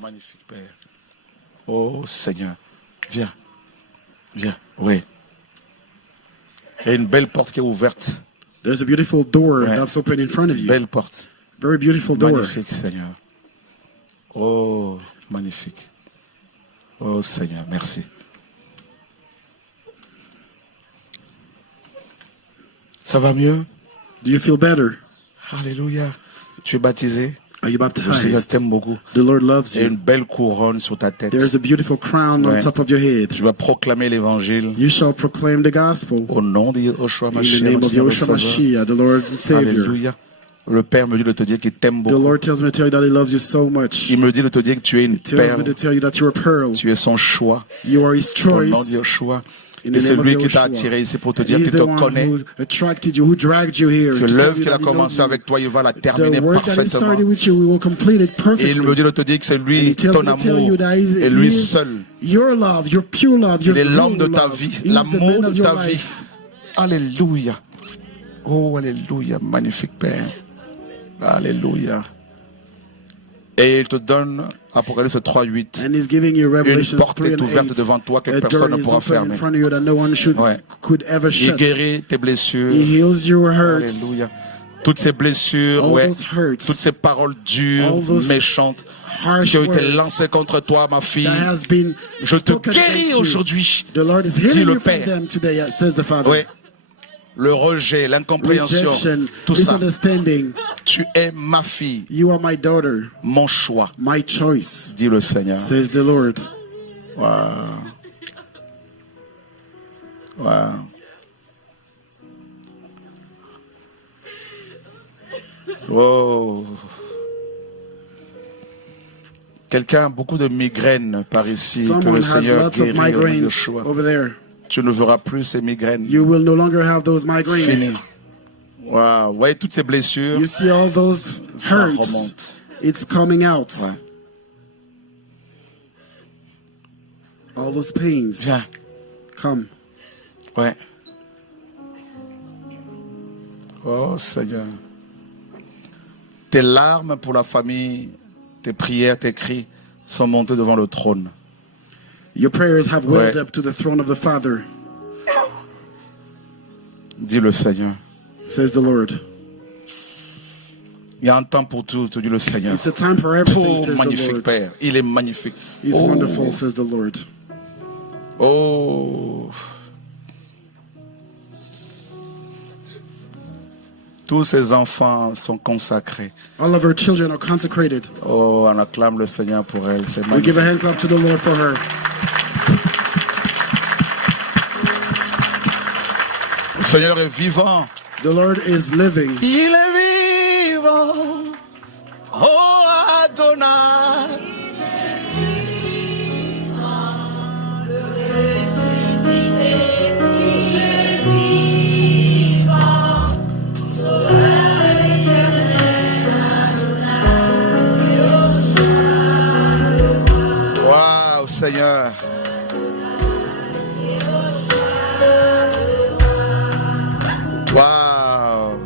Magnifique Père. Oh Seigneur, viens. Viens. Oui. Il y a une belle porte qui est ouverte. There's a beautiful door Ouais. that's open in front of you. Belle porte. Very beautiful door. Magnifique Seigneur. Oh, magnifique. Oh Seigneur, merci. Ça va mieux? Do you feel better? Alléluia. Tu es baptisé? Are you Le Seigneur baptized? t'aime beaucoup. The Lord loves Il y a une you. belle couronne sur ta tête. There's a beautiful crown on Ouais. top of your head. Tu vas proclamer l'évangile You shall proclaim the gospel au nom de Yeshua in the Mashiach, name notre of Seigneur et Yahushua Sauveur. Mashiach, the Lord and Savior. Alléluia. Le Père me dit de te dire qu'il t'aime The beaucoup. Lord tells me to tell you that He loves you so much. Il me dit de te dire que tu es une He tells me perle. to tell you that you're a pearl. Tu es son choix. You are His Ton nom choice. de Yeshua. In Et the c'est name of lui qui t'a Yahushua. attiré ici pour te And dire He's qu'il the te one connaît. who attracted you, who dragged you here. Que to tell l'œuvre you qu'il a that He knows commencé you. avec toi, il va la The terminer work that He parfaitement. started with you, we will complete it Et il me perfectly. dit de te dire que c'est And lui, He tells ton me to tell you amour, that et lui He is seul. your love, your pure love, your Il est l'homme de real ta love. vie, He is the l'amour man de of your ta vie. life. Alléluia. Oh, alléluia, magnifique Père. Alléluia. Et il te donne Apocalypse 3:8. And He's giving you Revelation porte 3 est and ouverte 8. devant toi que A personne door ne is pourra open in fermer. front of you that no one Ouais. could ever Il shut. guérit tes blessures. He heals your hurts. Alléluia. Toutes ces blessures, All ouais, those hurts. toutes ces paroles dures, All those méchantes, harsh qui ont été words lancées contre toi, ma fille. that has been Je te spoken guéris against you. aujourd'hui. The Lord is Dit healing le you from Père. them today, says the Father. Ouais. Le rejet, l'incompréhension, Rejection, tout ça. misunderstanding. Tu es ma fille, You are my daughter, mon choix, my choice, dit le Seigneur. says the Lord. Waouh. Waouh. Wow. Quelqu'un a beaucoup de migraines par ici, que Someone le has Seigneur lots of guérit au nom de migraines Yeshua. over there. Tu ne verras plus ces migraines. You will no longer have those migraines. Fini. Waouh. Vous voyez toutes ces blessures, You see all those ça hurts. remonte. It's coming out. Ouais. All those pains Viens. come. Ouais. Oh Seigneur. Tes larmes pour la famille, tes prières, tes cris sont montés devant le trône. Your prayers have welled Ouais. up to the throne of the Father, Dit le Seigneur. says the Lord. Il y a un temps pour tout, te dit le Seigneur. It's a time for everything, Oh, says the magnifique Lord. Père. Il est magnifique. He's Oh. wonderful, says the Lord. Oh. Tous ces enfants sont consacrés. All of her children are consecrated. Oh, on acclame le Seigneur pour elle. C'est We give magnifique. a hand clap to the Lord for her. Le Seigneur est vivant. The Lord is living. Il est vivant. Oh, Adonai. Waouh, Seigneur. Waouh.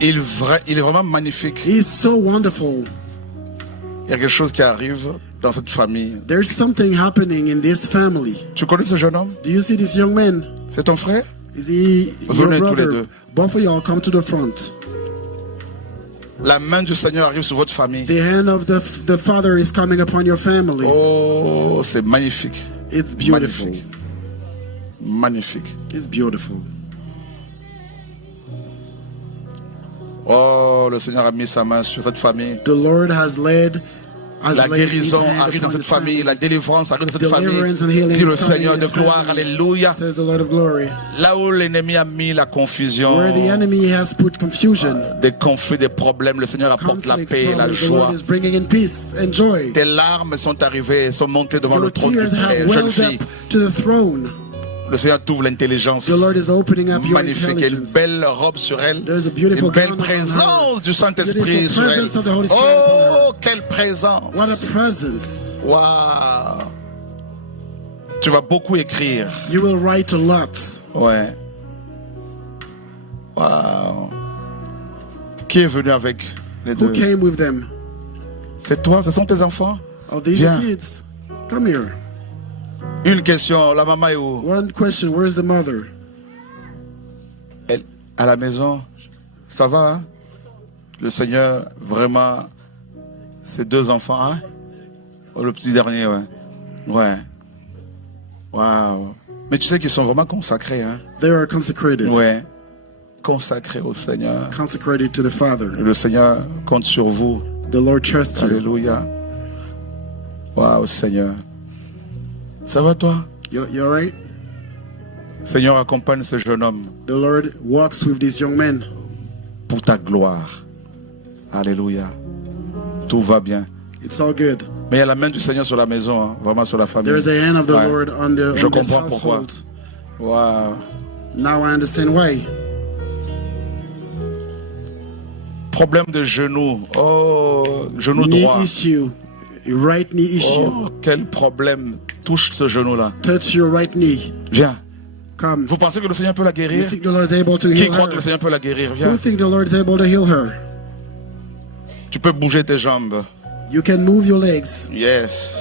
Il est vraiment magnifique. He's so wonderful. Il y a quelque chose qui arrive dans cette famille. There's something happening in this family. Tu connais ce jeune homme? Do you see this young man? C'est ton frère? Is he Venez your tous les brother? deux. Both of y'all come to the front. La main du Seigneur arrive sur votre famille. The hand of the Father is coming upon your family. Oh, c'est magnifique. It's beautiful. Magnifique. Magnifique. It's beautiful. Oh, le Seigneur a mis sa main sur cette famille. The Lord has laid La laid his guérison hand arrive dans upon cette his famille. La délivrance arrive dans cette Deliverance and famille. healing Dit le is coming Seigneur in de his gloire. family, Alléluia. says the Lord of glory. Là où l'ennemi a mis la confusion, Where the enemy has put confusion, des conflits, des problèmes, le Seigneur apporte la conflicts, paix, la problems, the joie. Lord is bringing in peace and joy. Tes larmes sont arrivées, sont montées devant Your le trône du tears Père. have Jeune welled fille, up to the throne. le Seigneur t'ouvre l'intelligence. The Lord is opening up your Magnifique. Il y a une intelligence. belle robe sur elle. There's a beautiful Une belle gown on her. présence du Saint-Esprit Beautiful sur elle. presence of the Holy Spirit Oh, upon quelle présence. What a presence. Waouh. Tu vas beaucoup écrire. You will write a lot. Ouais. Waouh. Qui est venu avec les Who deux? came with them? C'est toi, ce sont tes enfants? Oh, these are Viens. kids. Come here. Une question, la maman est où? One question, where's the mother? Elle, à la maison. Ça va, hein? Le Seigneur, vraiment, ses deux enfants, hein? Oh, le petit dernier, ouais. Ouais. Waouh. Mais tu sais qu'ils sont vraiment consacrés, hein? They are consecrated. Ouais. Consacrés au Seigneur. Consecrated to the Father. Le Seigneur compte sur vous. The Lord trusts you. Alléluia. Waouh, Seigneur. Ça va, toi? You alright? Seigneur, accompagne ce jeune homme. The Lord walks with this young man. pour ta gloire. Alléluia. Tout va bien. It's all good. Mais il y a la main du Seigneur sur la maison, hein, vraiment sur la famille. There is a hand of the Ouais. Lord on Je this comprends pourquoi. household. Wow. Now I understand why. Problème de genou. Oh, genou Knee droit. issue. Right knee issue. Oh, quel problème. Touche ce genou-là. Touch your right knee. Viens. Come. Vous pensez que le Seigneur peut la You guérir? think the Lord is able to Qui heal croit que le her? Seigneur peut la guérir? Who Viens. think the Lord is able to heal her? Tu peux bouger tes jambes. You can move your legs. Yes.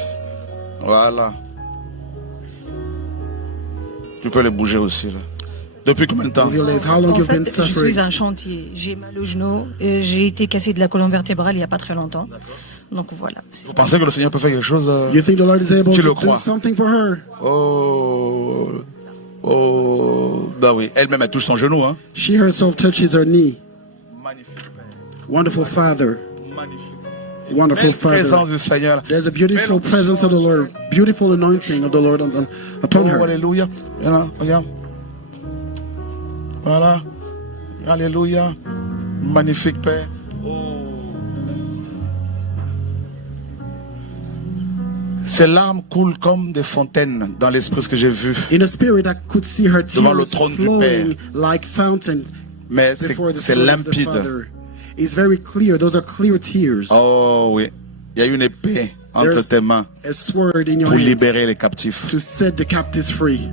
Voilà. Tu peux les bouger aussi, là. Depuis combien de temps? Move your legs. How long En you've been fait, je suffering? suis un chantier. J'ai mal au genou. J'ai été cassé de la colonne vertébrale il n'y a pas très longtemps. Donc voilà. Vous pensez que le Seigneur peut faire quelque chose? You think the Lord is able Tu le to do crois? something for her? Oh. Oh. Bah oui. Elle-même, elle touche son genou, hein. She herself touches her knee. Magnifique. Wonderful Father. Magnifique. Wonderful Belle présence Father. du Seigneur. There's a beautiful presence of the Lord. Beautiful anointing of the Lord upon Oh, her. alléluia. Viens là, regarde. Voilà. Alléluia. Magnifique Père. Ces larmes coulent comme des fontaines dans l'esprit, ce que j'ai vu. In the spirit, I could see her Devant le tears trône du flowing like fountain Mais before the c'est throne of the limpide. Father. It's very clear. Those are clear tears. Oh oui. Il y a une épée entre There's tes mains a sword in your pour hands libérer les captifs. to set the captives free.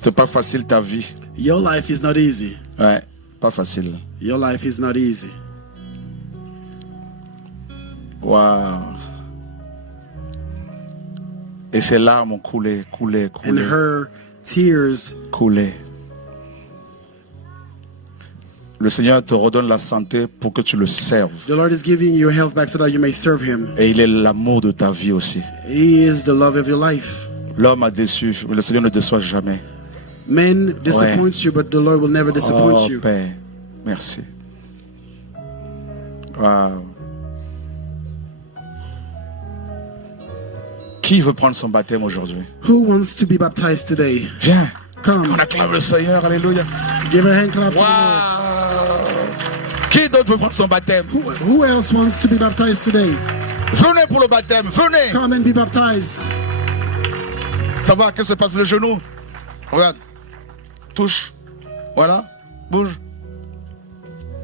C'est pas facile ta vie. Your life is not easy. Ouais, pas facile. Your life is not easy. Waouh. Et ces larmes ont coulé, coulé, And coulé, her tears, coulé. Le Seigneur te redonne la santé pour que tu le serves. the Lord is giving you health back so that you may serve Him. Et il est l'amour de ta vie aussi. He is the love of your life. L'homme a déçu, mais le Seigneur ne déçoit jamais. Men disappoint you, but the Lord will never disappoint Oh you. Père, merci. Waouh. Qui veut prendre son baptême aujourd'hui? Who wants to be baptized today? Viens. Come. On acclame le Seigneur, alléluia. Give a hand clap to Waouh. Qui d'autre veut prendre son baptême? the Lord. Who else wants to be baptized today? Venez pour le baptême, venez. Come and be baptized. Ça va, qu'est-ce qui se passe le genou? Regarde. Touche. Voilà. Bouge.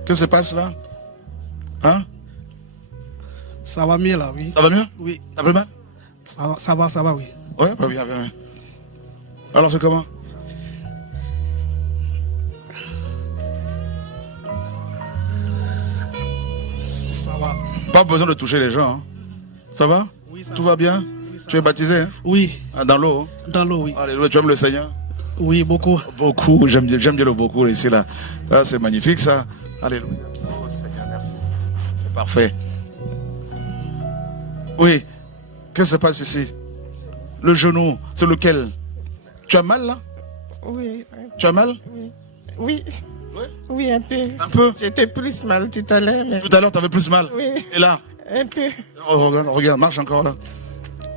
Qu'est-ce qui se passe là? Hein? Ça va mieux là, oui. Ça va mieux? Oui, T'as plus mal? ça va, oui. Ouais, bah bien, bien. Alors c'est comment? Ça va. Pas besoin de toucher les gens. Hein. Ça va? Oui, ça Tout va. va bien? Tu es baptisé hein? Oui, Ah, dans l'eau? Hein? dans l'eau, oui. Alléluia, tu aimes le Seigneur? Oui, beaucoup. Beaucoup, j'aime bien le beaucoup ici là. Ah, c'est magnifique ça. Alléluia. Oh Seigneur, merci. C'est parfait. Oui. Qu'est-ce qui se passe ici? Le genou, c'est lequel? Tu as mal là? Oui, Tu as mal? oui. Oui. Oui, un peu. Un peu? J'étais plus mal tout à l'heure, mais Tout à l'heure, tu avais plus mal. Oui. Et là? un peu. Oh, regarde, regarde, marche encore là.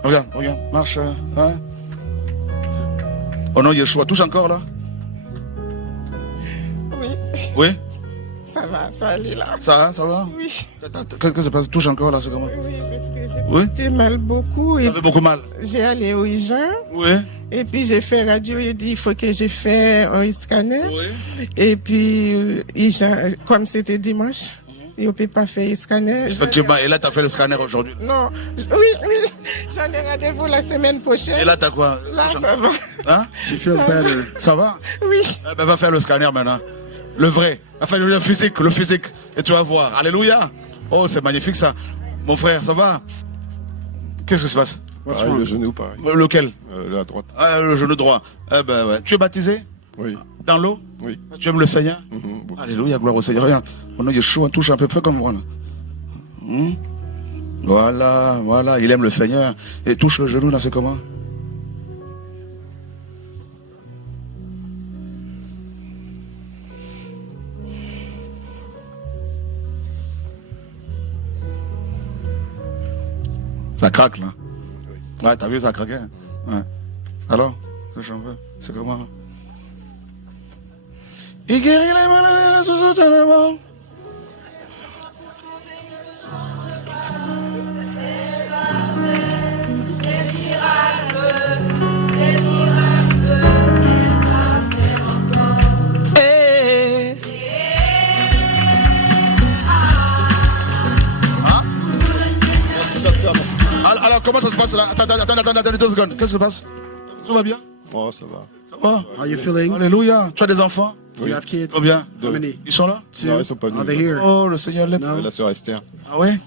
Regarde, regarde, marche. Hein? Oh non, Yeshua, touche encore là? Oui, Oui? ça va, ça allait là. Ça va? Oui, Qu'est-ce qui se passe? Touche encore là, c'est comment? oui, parce que Oui? j'ai mal beaucoup. Et T'avais beaucoup mal? j'ai allé au IJA. Oui? Et puis j'ai fait radio, il dit il faut que je fasse un scanner. Oui? Et puis, comme c'était dimanche, il ne peut pas faire un scanner. Effectivement, et là, tu as fait le scanner aujourd'hui. Non, oui, j'en ai rendez-vous la semaine prochaine. Et là, tu as quoi? Là, ça va. Hein? She feels better. Ça va? Oui. Eh ben, va faire le scanner maintenant. Le vrai. Va faire le physique, Et tu vas voir. Alléluia. Oh, c'est magnifique ça. Mon frère, ça va? Qu'est-ce qui se passe? What's Pareil, le wrong? genou, pareil. Lequel? La droite. Ah, le genou droit. Eh ben, ouais. Tu es baptisé? Oui. Dans l'eau? Oui. Tu aimes le Seigneur? Beaucoup. Alléluia, gloire au Seigneur. Regarde, on a chaud, on touche un peu près comme moi. Là. Voilà, voilà, il aime le Seigneur. Et touche le genou, là, c'est comment? Ça craque, là. Ouais, t'as vu, ça craquait. Hein? Ouais. Alors, c'est comment? Il guérit les malades, ressuscite les morts. Alors, comment ça se passe là? Attends 2 secondes. Qu'est-ce qui se passe? Tout va bien? Oh, ça va. Ça va? How are you feeling? Alléluia. Tu as des enfants? Do you have kids? Combien? How many? Ils sont là? Two? Non, ils sont pas Are they venus. here? Oh, le Seigneur l'aime. No. La sœur Esther. Ah ouais?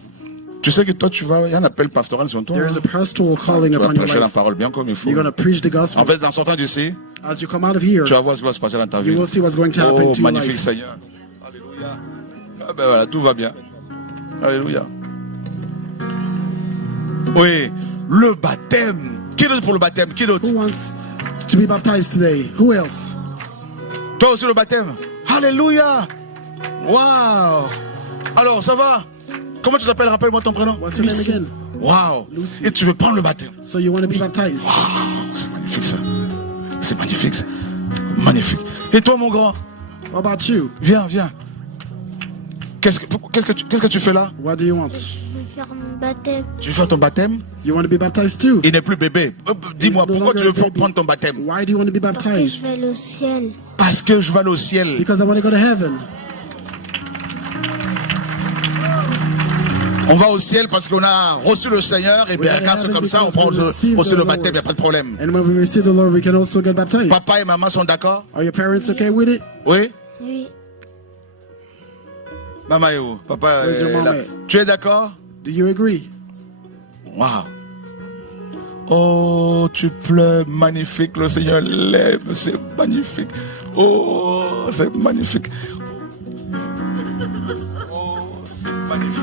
Tu sais que toi, il y a un appel pastoral sur toi. There is Hein? a pastoral calling Tu vas upon your prêcher la life. parole bien comme il faut. You're going to preach the En gospel. fait, en sortant d'ici, As you come out of here, tu vas voir ce qui va se passer dans ta vie. you will see what's going to happen Oh, to your magnifique life. Seigneur. Alléluia. Ah ben voilà, tout va bien. Alléluia. Oui, le baptême. Qui d'autre pour le baptême? Qui d'autre? Who wants to be baptized today? Who else? Toi aussi le baptême. Alléluia. Waouh. Alors, ça va? Comment tu t'appelles? Rappelle-moi ton prénom. What's your name again? Waouh. Lucy. Et tu veux prendre le baptême? So you want to be baptized? Waouh, c'est magnifique ça. C'est magnifique ça. Magnifique. Et toi, mon grand? What about you? Viens, viens. Qu'est-ce que tu fais là? What do you want? Je vais faire mon baptême. Tu veux faire ton baptême? You want to be baptized too? Il n'est plus bébé. Dis-moi, He's no pourquoi tu longer veux a baby. prendre ton baptême? Why do you want to be Parce que je baptized? vais aller au ciel. Parce que je vais aller au ciel. Because I want to go to heaven. On va au ciel parce qu'on a reçu le Seigneur. Et bien, go to car c'est heaven comme ça, on because prend we receive aussi the le Lord. baptême, il n'y a pas de problème. And when we receive the Lord, we can also get baptized. Papa et maman sont d'accord? Are your parents okay with it? Oui? Oui. Maman est où? Papa Where's your est mom là. at? Tu es d'accord? Do you agree? Waouh. Oh, tu pleures, magnifique, le Seigneur l'aime, c'est magnifique. Oh, c'est magnifique. Oh, c'est magnifique.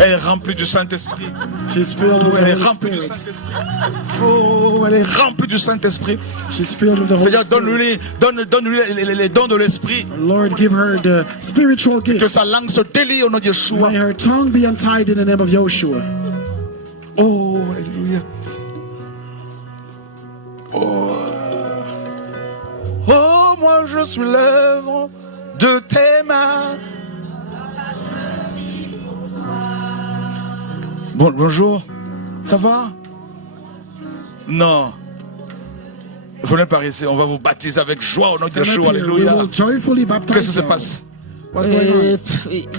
Elle est remplie du Saint-Esprit. She's filled with Elle est the Holy remplie du Spirit. Saint-Esprit. Oh, elle est remplie du Saint-Esprit. She's filled with the Holy Seigneur, Spirit. donne-lui les dons de l'Esprit. Lord, give her the spiritual Que gifts. sa langue se délie au nom de Yeshua. May her tongue be untied in the name of Joshua. Oh, alléluia. Oh. Oh, moi je suis l'œuvre de tes mains. Bonjour. Ça va? Non. Venez par ici, on va vous baptiser avec joie au nom de Come up Yeshua. here. We Alléluia. will joyfully baptize Qu'est-ce qui se you. passe? What's going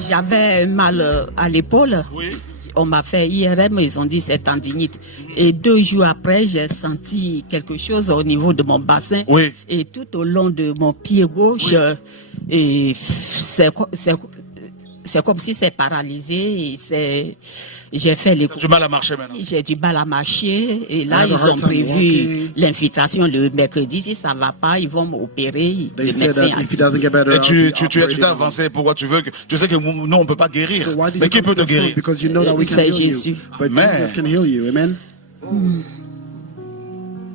J'avais mal à l'épaule. Oui. On m'a fait IRM, ils ont dit c'est tendinite. Et 2 jours après, j'ai senti quelque chose au niveau de mon bassin. Oui. Et tout au long de mon pied gauche, et c'est comme si c'est paralysé. Et j'ai fait les T'as du mal à marcher maintenant. J'ai du mal à marcher et là I have a ils hard ont time prévu walking. l'infiltration le mercredi. Si ça va pas, ils vont m'opérer. They Le said médecin that a if he dit. doesn't get better, Et I'll tu be t'es operated on. avancé. Pourquoi tu veux que. Tu sais que nous, on ne peut pas guérir. So why did Mais you qui come peut to te the foot? guérir? Because you know that we can C'est heal Jésus. you. But Amen. Jesus can heal you. Amen.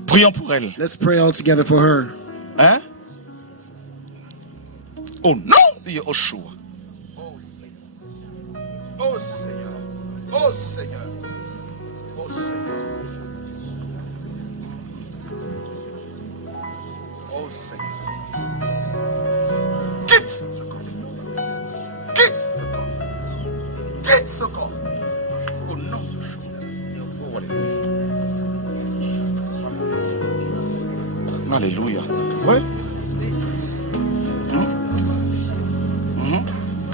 Prions pour elle. Let's pray all together for her. Hein? Au nom de Yeshua. Oh Seigneur. Oh Seigneur. Oh Seigneur. Oh Seigneur. Oh Seigneur. Quitte ce corps. Quitte ce corps. Quitte ce corps. Au nom de Yeshua. Oh, alléluia. Alléluia. Oui.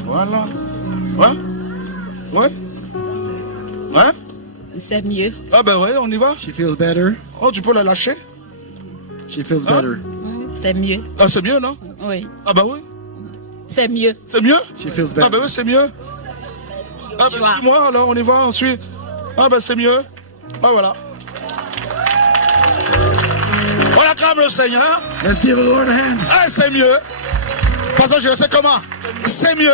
Voilà. Ouais. Ouais. Ouais. C'est mieux. Ah ben ouais, on y va. She feels better. Oh, tu peux la lâcher. She feels Huh? better. C'est mieux. Ah, c'est mieux, non? Oui. Ah ben oui. C'est mieux. C'est mieux? She feels Ah ben better. oui, c'est mieux. Ah ben Joie. suis-moi, alors on y va ensuite. Ah ben c'est mieux. Ah voilà. On acclame le Seigneur. Let's give the Lord a hand. Ah, c'est mieux. Parce que je sais comment. C'est mieux.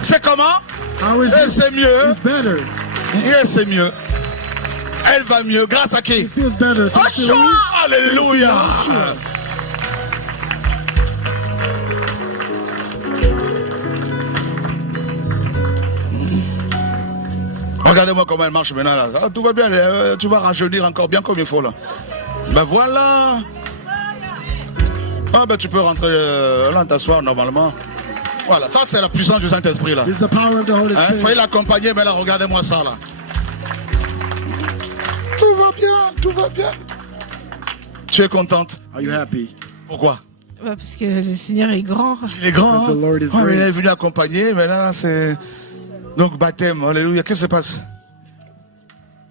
C'est comment? How is Eh, it? c'est mieux. It's better. Yeah, c'est mieux. Elle va mieux. Grâce à qui? It feels better. Thanks to Yeshua! you. Alléluia! Yeshua. Regardez-moi comment elle marche maintenant là. Ah, tout va bien, tu vas rajeunir encore bien comme il faut là. Ben voilà. Ah ben tu peux rentrer là, t'asseoir normalement. Voilà, ça c'est la puissance du Saint-Esprit là. It's the power of the Holy Il Spirit. fallait l'accompagner, mais là, regardez-moi ça là. Tout va bien, tout va bien. Tu es contente? Are you happy? Pourquoi? Ouais, parce que le Seigneur est grand. Il est grand. Because the Lord is Ouais, mais il est great. venu accompagner, mais là c'est... Donc baptême, alléluia, qu'est-ce qui se passe?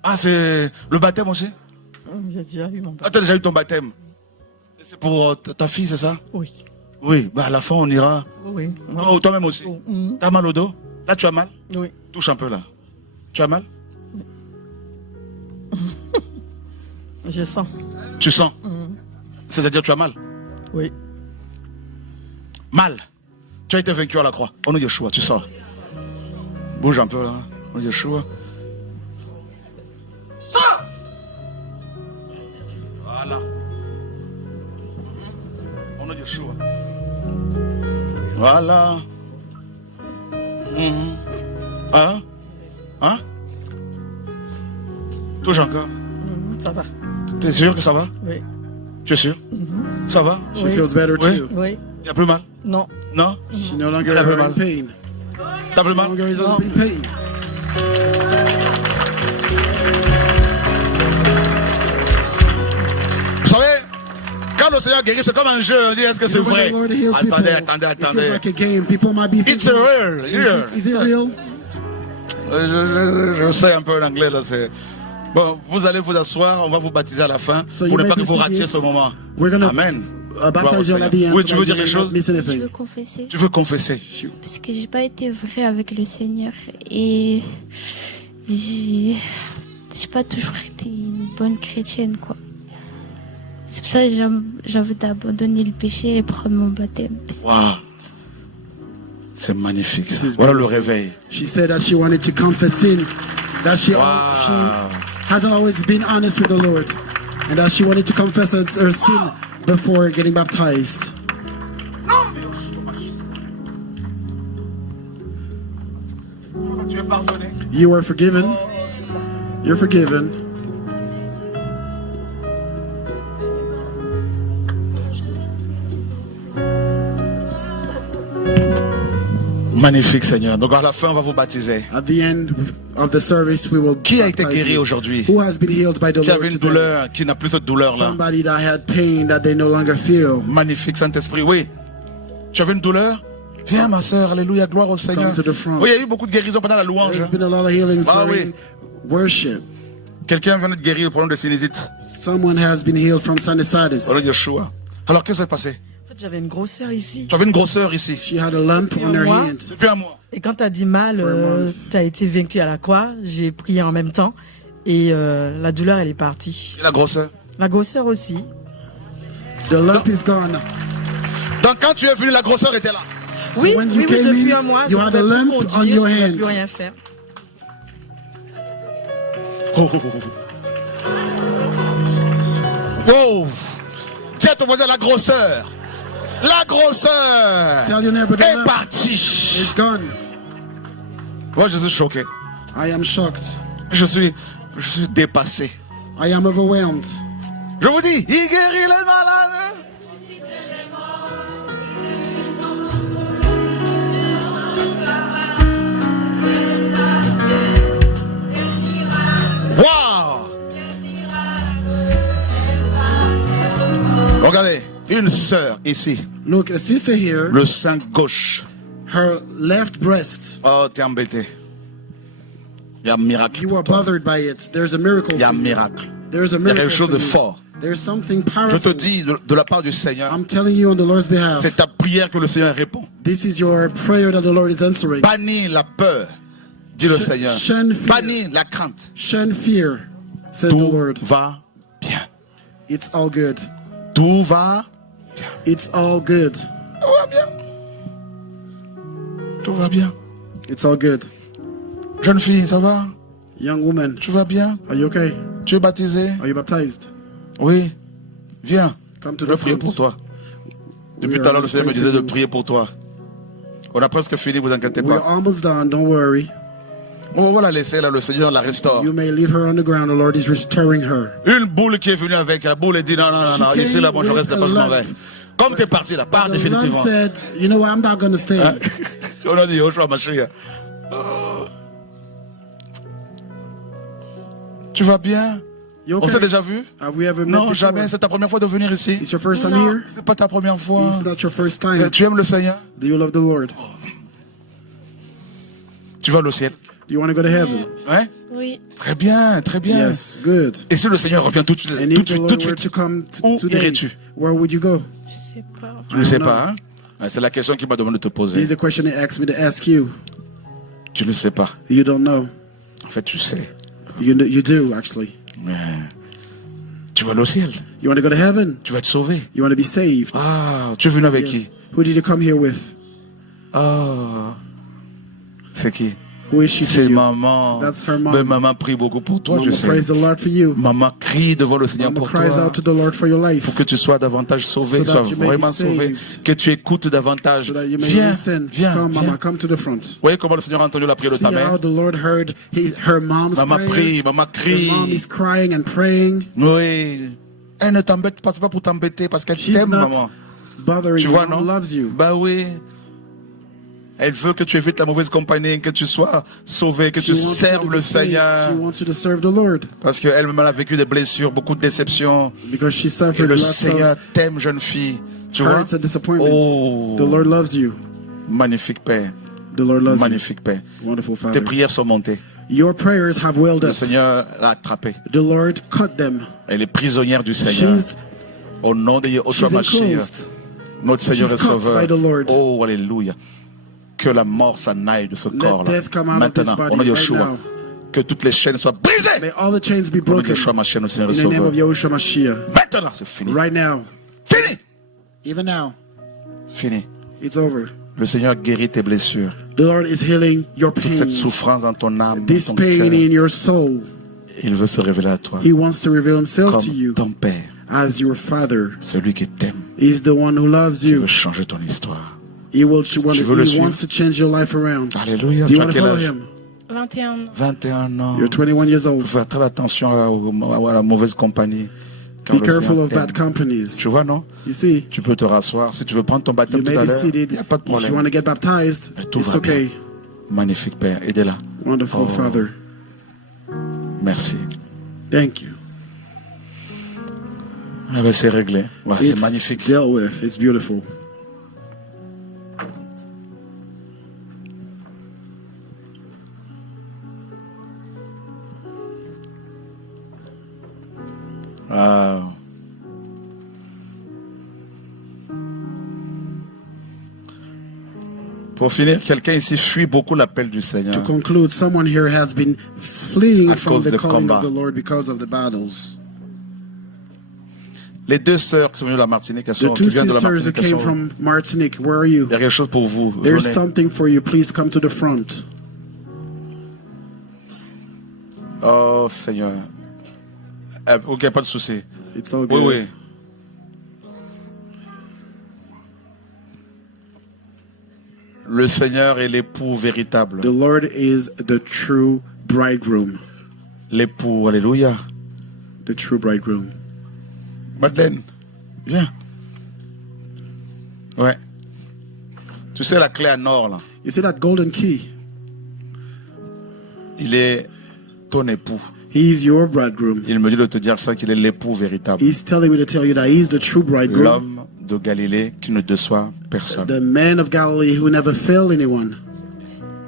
Ah, c'est le baptême aussi? J'ai déjà eu mon Ah, tu as déjà eu ton baptême? Et c'est pour ta fille, c'est ça? Oui. Oui, bah à la fin on ira. Oui. Oh, toi-même aussi. T'as mal au dos? Là tu as mal? Oui. Touche un peu là. Tu as mal? Je sens. Tu sens? C'est-à-dire tu as mal? Oui. Mal. Tu as été vaincu à la croix. Au nom de Yeshua, tu sors. Bouge un peu là. Au nom de Yeshua. Sors! Voilà. Au nom de Yeshua. Voilà. Hein? Hein? Touche encore. Ça va. T'es sûr que ça va? Oui. Tu es sûr? Ça va? She Oui. feels better Oui. too. Oui. Il n'y a plus mal? Non. Non? She no longer Elle a is plus in mal. pain. T'as plus No mal? longer is in pain. Vous savez, quand le Seigneur guérit, c'est comme un jeu. On dit, est-ce que c'est You know, when vrai? the Lord heals Attendez, people, attendez, it feels attendez. like a game. People might be It's thinking, real. Here. is it real? Je sais un peu l'anglais là. Bon, vous allez vous asseoir, on va vous baptiser à la fin So pour you ne may pas que be vous ratiez seated. ce moment. We're gonna Amen. Gloire au baptize you Seigneur. at the end. Oui, so tu that veux you dire may quelque not chose? miss Je anything. veux confesser. Tu veux confesser? Parce que j'ai pas été vrai avec le Seigneur. Et j'ai pas toujours été une bonne chrétienne, quoi. C'est pour ça que j'ai envie d'abandonner le péché et prendre mon baptême. Waouh. C'est magnifique. ça. This is Voilà le réveil. She said that she wanted to confess sin, that she Wow. hasn't always been honest with the Lord, and that she wanted to confess her sin before getting baptized. Tu es pardonné. You are forgiven. You're forgiven. Magnifique Seigneur. Donc à la fin, on va vous baptiser. At the end of the service, we will Qui a été baptize guéri you. aujourd'hui? Who has been healed by the Qui avait Lord une today? douleur, qui n'a plus cette douleur là? Somebody that had pain that they no longer feel. Magnifique Saint-Esprit, oui. Tu avais une douleur? Viens ma soeur, alléluia, gloire au Seigneur. to the front. Oui, il y a eu beaucoup de guérisons pendant la louange. There's hein. been a lot of healings Ah during worship. Quelqu'un vient de guérir le problème de sinusite. Someone has been healed from sinusitis. Au nom de Yeshua. Alors qu'est-ce qui s'est passé? En fait, j'avais une grosseur ici. Tu avais une grosseur ici. She had a lump on her moi? hand. Depuis un mois. Et quand t'as dit mal, For a month. t'as été vaincu à la croix. J'ai prié en même temps. Et la douleur, elle est partie. Et la grosseur. La grosseur aussi. The lump is gone. Donc quand tu es venu, la grosseur était là. Oui, when you oui, came depuis in, un mois, you je had pouvais a plus lump conduire, on je your pouvais hands. plus rien faire. Wow. Tiens ton voisin, la grosseur. La grosseur Tell your neighbor the est lump partie. is gone. Moi je suis choqué. I am shocked. Je suis dépassé. I am overwhelmed. Je vous dis, il guérit les malades. Wow! Regardez, une sœur ici, Look, a sister here, le sein gauche. her left breast, Oh, t'es embêté. Il y a un miracle. you pour are toi. bothered by it. There's a miracle. Il y a un for you. miracle. There's a Il y a miracle. quelque chose de for you. fort. There's something Je te powerful. dis de la part du Seigneur, I'm telling you on the Lord's behalf. c'est ta prière que le Seigneur répond. This is your prayer that the Lord is answering. Bannis la peur, dit le Sh- Seigneur. shun fear. Bannis la crainte. Shun fear, says the Tout Lord. va bien. It's all good. Tout va It's all good. Tout va bien. Tout va bien. It's all good. Jeune fille, ça va? Young woman, Tu vas bien? are you okay? Tu es baptisée? Are you baptized? Oui. Viens. Come to Je vais the prier front. pour toi. Depuis We tout à l'heure, are le Seigneur me praying disait de for you. prier pour toi. On a presque fini, vous inquiétez We're pas. almost done. Don't worry. On va la laisser là, le Seigneur la restaure. You may leave her on the ground. The Lord is restoring her. Une boule qui est venue avec, la boule est dit non, non, non, She non, ici came là, moi je with reste a pas, je m'en lamp. vais. Comme tu es parti là, pars The Lord définitivement. said, you know what, I'm not going to stay. Hein? On a dit, Yoshua Mashiach. Oh. Tu vas bien? You On okay? s'est déjà vu? Have we ever met Non, before? jamais. C'est ta première fois de venir ici. It's your first time here? C'est pas ta première fois. It's not your first time. Tu aimes le Seigneur? Do you love the Lord? Tu vas au ciel? Do you want to go to heaven? Ouais? Oui. Très bien, très bien. Yes, good. Et si le Seigneur revient tout de suite, And tout if de the suite, Lord tout de were to suite, come où today, irais-tu? where would you go? Je sais pas. Tu ne sais don't pas, hein? Ah, c'est la question qu'il m'a demandé de te This poser. is a question he asked me to ask you. Tu ne sais pas. You don't know. En fait, tu sais. You do, actually. Mais tu vas aller au ciel. You want to go to heaven? Tu vas être sauvé. You want to be saved? Ah, tu es venu avec Yes. qui? Who did you come here with? Ah, c'est qui? Who is she to C'est you? maman. That's her mom. Mais maman prie beaucoup pour toi, je Mama, sais. praise the Lord for you. Maman crie devant le Seigneur Mama pour cries toi. out to the Lord for your life. Pour que tu sois davantage sauvé, So que tu sois that you may vraiment be sauvé, saved. que tu écoutes davantage. So that you may Viens, listen. viens, Come, viens. Mama, come to the front. Vous voyez comment le Seigneur a entendu la prière de See ta how mère? the Lord heard her mom's Maman prayer? prie, maman The mom crie. is crying and praying. Oui. Elle ne t'embête pas, c'est pas pour t'embêter, parce qu'elle She's t'aime, not maman. bothering Tu you. vois, Mom non? loves you. Bah oui. Elle veut que tu évites la mauvaise compagnie, que tu sois sauvé, que She tu wants you to serves be le saved. Seigneur. She wants you to serve the Lord Parce qu'elle-même a vécu des blessures, beaucoup de déceptions. because she Et suffered le lots Seigneur of t'aime, jeune fille. Tu vois? hurts and disappointments. Oh. The Lord loves you. Magnifique Père. The Lord loves Magnifique Père. you. Wonderful Tes Father. prières sont montées. Your prayers have welled Le up. Seigneur l'a attrapée. The Lord cut them. Elle est prisonnière du Seigneur. She's Au nom de Yeshua Mashiach, enclosed. notre Seigneur She's et caught Sauveur. by the Lord. Oh, alléluia. Que la mort s'en aille de ce corps-là. death come out of this Maintenant, body au nom de right Yeshua. now. Que toutes les chaînes soient brisées. May all the chains be Au nom de broken. Yeshua Mashiach, notre Seigneur In et the name Sauveur. of Yahushua Mashiach. Maintenant, c'est fini. Right now. Fini. Even now. Fini. It's over. Le Seigneur guérit tes blessures. The Lord is healing your Toute cette pain. souffrance dans ton âme, dans This ton pain cœur. in your soul. Il veut se révéler à toi. He wants to reveal himself to Comme you ton Père. as your Father. Celui qui t'aime. He's the one who loves Il you. veut changer ton histoire. He will. Tu veux le He suivre? wants to change your life around. Alléluia. Do you Tu as want to quel follow âge? him? 21 ans. 21 ans. You're 21 years Il old. faut faire très attention à la mauvaise compagnie. car Be le careful Seigneur of bad t'aime. companies. Tu vois, non? You see, Tu peux te rasseoir. Si tu veux prendre ton you baptême tout may à be l'heure, il seated. n'y a pas de If you want problème. to get baptized, Mais tout it's va okay. bien. Magnifique Père, aidez-la. Wonderful Oh. Father. Merci. Thank you. Ah ben, c'est réglé. Ouais, c'est It's magnifique. dealt with. It's beautiful. Ah. Pour finir, quelqu'un ici fuit beaucoup l'appel du Seigneur. To conclude, someone here has been fleeing À from cause the de calling combats. of the Lord because of the battles. Les deux sœurs qui sont venues de la Martinique, elles The sont, two qui viennent de la sisters who Martinique, elles came sont- from Martinique, where are you? il y a quelque chose pour vous. There's Venez. something for you. Please come to the front. Oh Seigneur. Ok, pas de souci. It's all Oui, good. oui. Le Seigneur est l'époux véritable. The Lord is the true bridegroom. L'époux, alléluia. The true bridegroom. Madeleine, viens. Ouais. Tu sais la clé à nord, là, You see that golden key? il est ton époux. He's your bridegroom. Il me dit de te dire ça, qu'il est l'époux véritable. He's telling me to tell you that he's the true bridegroom. L'homme de Galilée qui ne déçoit personne. The man of Galilee who never failed anyone.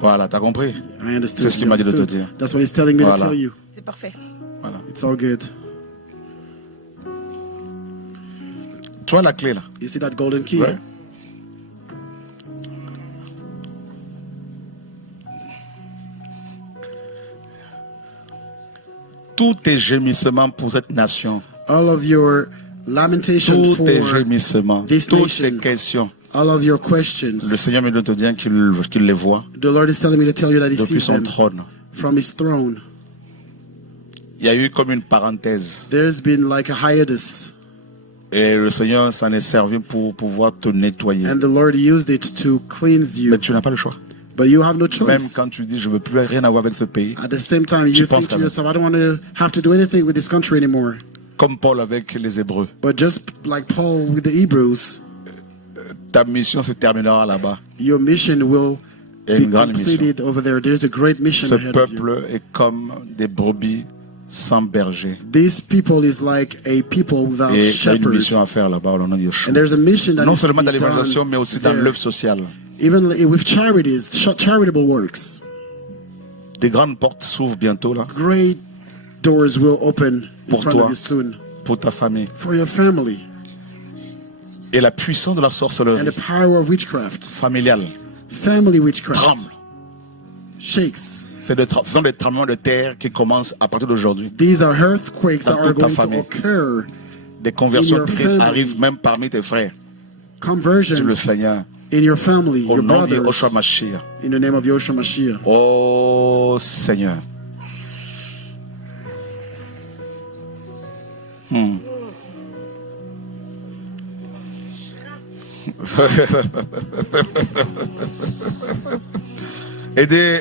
Voilà, t'as compris? I understood. C'est ce qu'il You m'a dit de te understood. dire. That's what he's telling me Voilà. to tell you. C'est parfait. Voilà. It's all good. Tu vois la clé, là? You see that golden key? Ouais. Tous tes gémissements pour cette nation, All of your lamentation tous for tes gémissements, this toutes ces nation, questions, all of your questions. le Seigneur me dit de te dire qu'il les voit The Lord is telling me to tell you that he depuis sees son them trône. from his throne. Il y a eu comme une parenthèse There's been like a hiatus, et le Seigneur s'en est servi pour pouvoir te nettoyer. and the Lord used it to cleanse you. Mais tu n'as pas le choix. But you have no Même choice. quand tu dis je veux plus rien avoir avec ce pays, At the same time, Tu you penses think to quand même. yourself, I don't want to have to do anything with this country anymore. comme Paul avec les Hébreux. But just like Paul with the Hebrews, Ta mission se terminera là-bas. Your mission will Il y a be une grande mission. completed over there. There's a great mission Ce ahead of you. peuple est comme des brebis sans berger. This people is like a people without Et il y a une shepherd. mission à faire là-bas au nom de And Yeshua. there's a mission that Non needs to seulement be dans l'évangélisation, done mais aussi dans there. l'œuvre sociale. Even with charities, charitable works. Des grandes portes s'ouvrent bientôt là Great doors will open in Pour front toi. of you soon. pour ta famille. For your family. Et la puissance de la And sorcellerie the power of witchcraft. familiale Family witchcraft. tremble. Shakes. Ce sont des tremblements de terre qui commencent à partir d'aujourd'hui. These are earthquakes Dans that are toute ta going to famille. occur. Des conversions In your terribles family. arrivent même parmi tes frères. Sur le Conversions Seigneur. in your family, Au your nom de brothers. Yeshua Mashiach. In the name of Yoshua Mashiach. Oh Seigneur.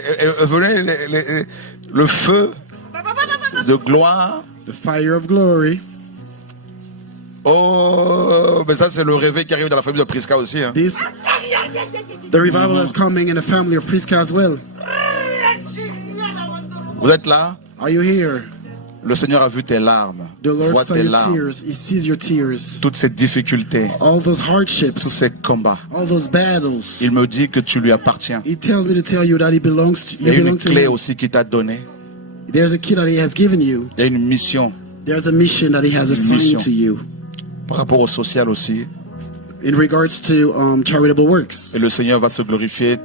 Venez le feu de gloire. The fire of glory. Oh, mais ça c'est le réveil qui arrive dans la famille de Prisca aussi. Hein. The revival is coming in the family of Prisca as well. Vous êtes là? Are you here? Le Seigneur a vu tes larmes, The Lord voit saw tes your larmes, tears. He sees your tears. toutes ces difficultés, All those tous hardships. ces combats. All those battles. Il me dit que tu lui appartiens. He tells me to tell you that he belongs to Il y a you. une Belong to clé him. aussi qu'il t'a donnée. There's a key that he has given you. Il y a une mission There's a mission that he has assigned mission. to you par rapport au social aussi. in regards to charitable works. Et le Seigneur va se glorifier.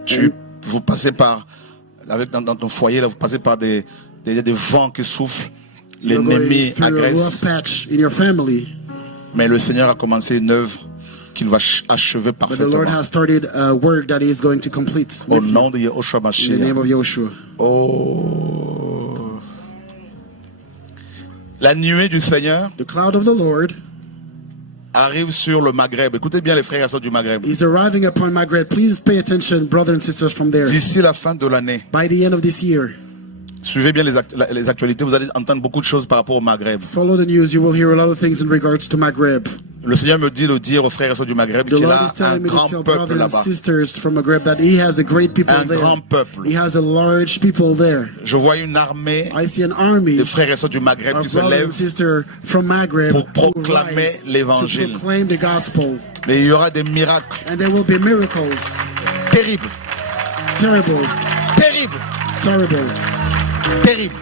Vous passez par, dans ton foyer, là, vous passez par des vents qui soufflent. You're going L'ennemi through a rough agresse. patch in your family, Mais le Seigneur a commencé une œuvre qu'il va achever but the Lord parfaitement. has started a work that he is going to complete Au with you, nom de Yeshua in the Mashiach. name of Yoshua. Oh. La nuée du Seigneur The cloud of the Lord arrive sur le Maghreb. Écoutez bien les frères et sœurs du Maghreb. is arriving upon Maghreb. Please pay attention, brothers and sisters from there. D'ici la fin de l'année, By the end of this year, suivez bien les actualités, vous allez entendre beaucoup de choses par rapport au Maghreb. follow the news. You will hear a lot of things in regards to Maghreb. Le Seigneur me dit de dire aux frères et sœurs du Maghreb The qu'il Lord a is un telling me to grand tell peuple brothers and là-bas. sisters from Maghreb that he has a great people Un there. grand peuple. He has a large people there. Je vois une armée I see an army de frères et sœurs du Maghreb qui of se brothers and lèvent, sisters from Maghreb pour who proclamer rise l'évangile. to proclaim the gospel. mais il y aura des miracles And there will be miracles. terribles, Terrible, terribles, terrible. terribles.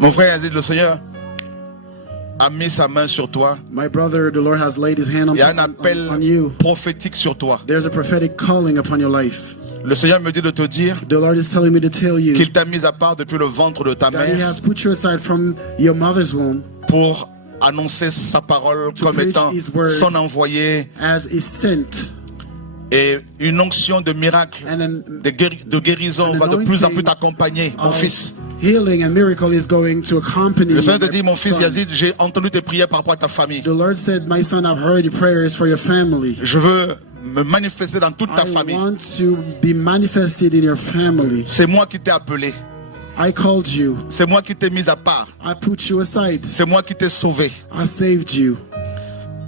Mon frère Yazid, le Seigneur a mis sa main sur toi. My brother, the Lord has laid his hand Il y a un on appel you. prophétique sur toi. There's a prophetic calling upon your life. Le Seigneur me dit de te dire The Lord is telling me to tell you qu'il t'a mis à part depuis le ventre de ta that he mère has put you aside from your mother's womb pour annoncer sa parole To comme preach étant his word. son envoyé as is sent. et une onction de miracle, And then de guérison an va de plus en plus anointing t'accompagner, mon of fils. healing and miracle is going to accompany Le Seigneur te my dit, mon fils son. Yazid, j'ai entendu tes prières par rapport à ta famille. The Lord said, my son, I've heard your prayers for your family. Je veux me manifester dans toute ta I famille. want to be manifested in your family. C'est moi qui t'ai appelé. I called you. C'est moi qui t'ai mis à part. I put you aside. C'est moi qui t'ai sauvé. I saved you.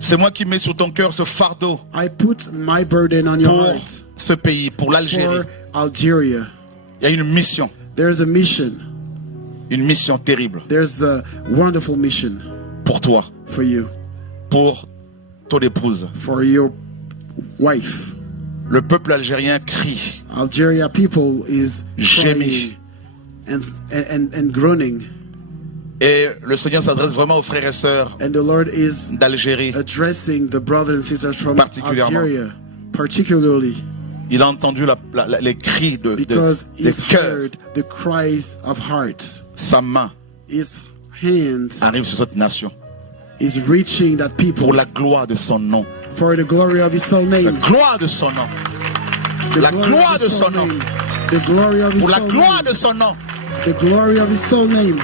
C'est moi qui mets sur ton cœur ce fardeau I put my burden on your pour heart ce pays, pour l'Algérie. for Algeria. Il y a une mission There's a mission. terrible There's a wonderful mission pour toi, for you, pour ton épouse. for your wife. Le peuple algérien crie, Algeria people is Gémit. crying and groaning. et le Seigneur s'adresse vraiment aux frères et sœurs And the Lord is d'Algérie. addressing the brothers and sisters from Particulièrement. Algeria, particularly Il a entendu les cris because des he's cœurs. heard the cries of heart. Sa main His hand arrive sur cette nation is reaching that people pour la gloire de son nom. for the glory of his soul La name. gloire de son nom. The la glory gloire of de his son soul nom. name. The glory of his Pour la soul gloire name. de son nom. The glory of his soul name.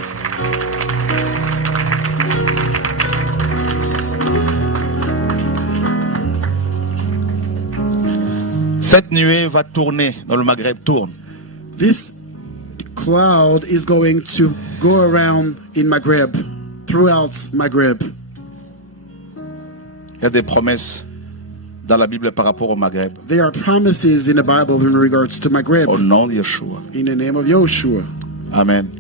Cette nuée va tourner dans le Maghreb, tourne. This cloud is going to go around in Maghreb, throughout Maghreb. Il y a des promesses dans la Bible par rapport au Maghreb. There are promises in the Bible in regards to Maghreb. Au nom de Yeshua. In the name of Yeshua. Amen.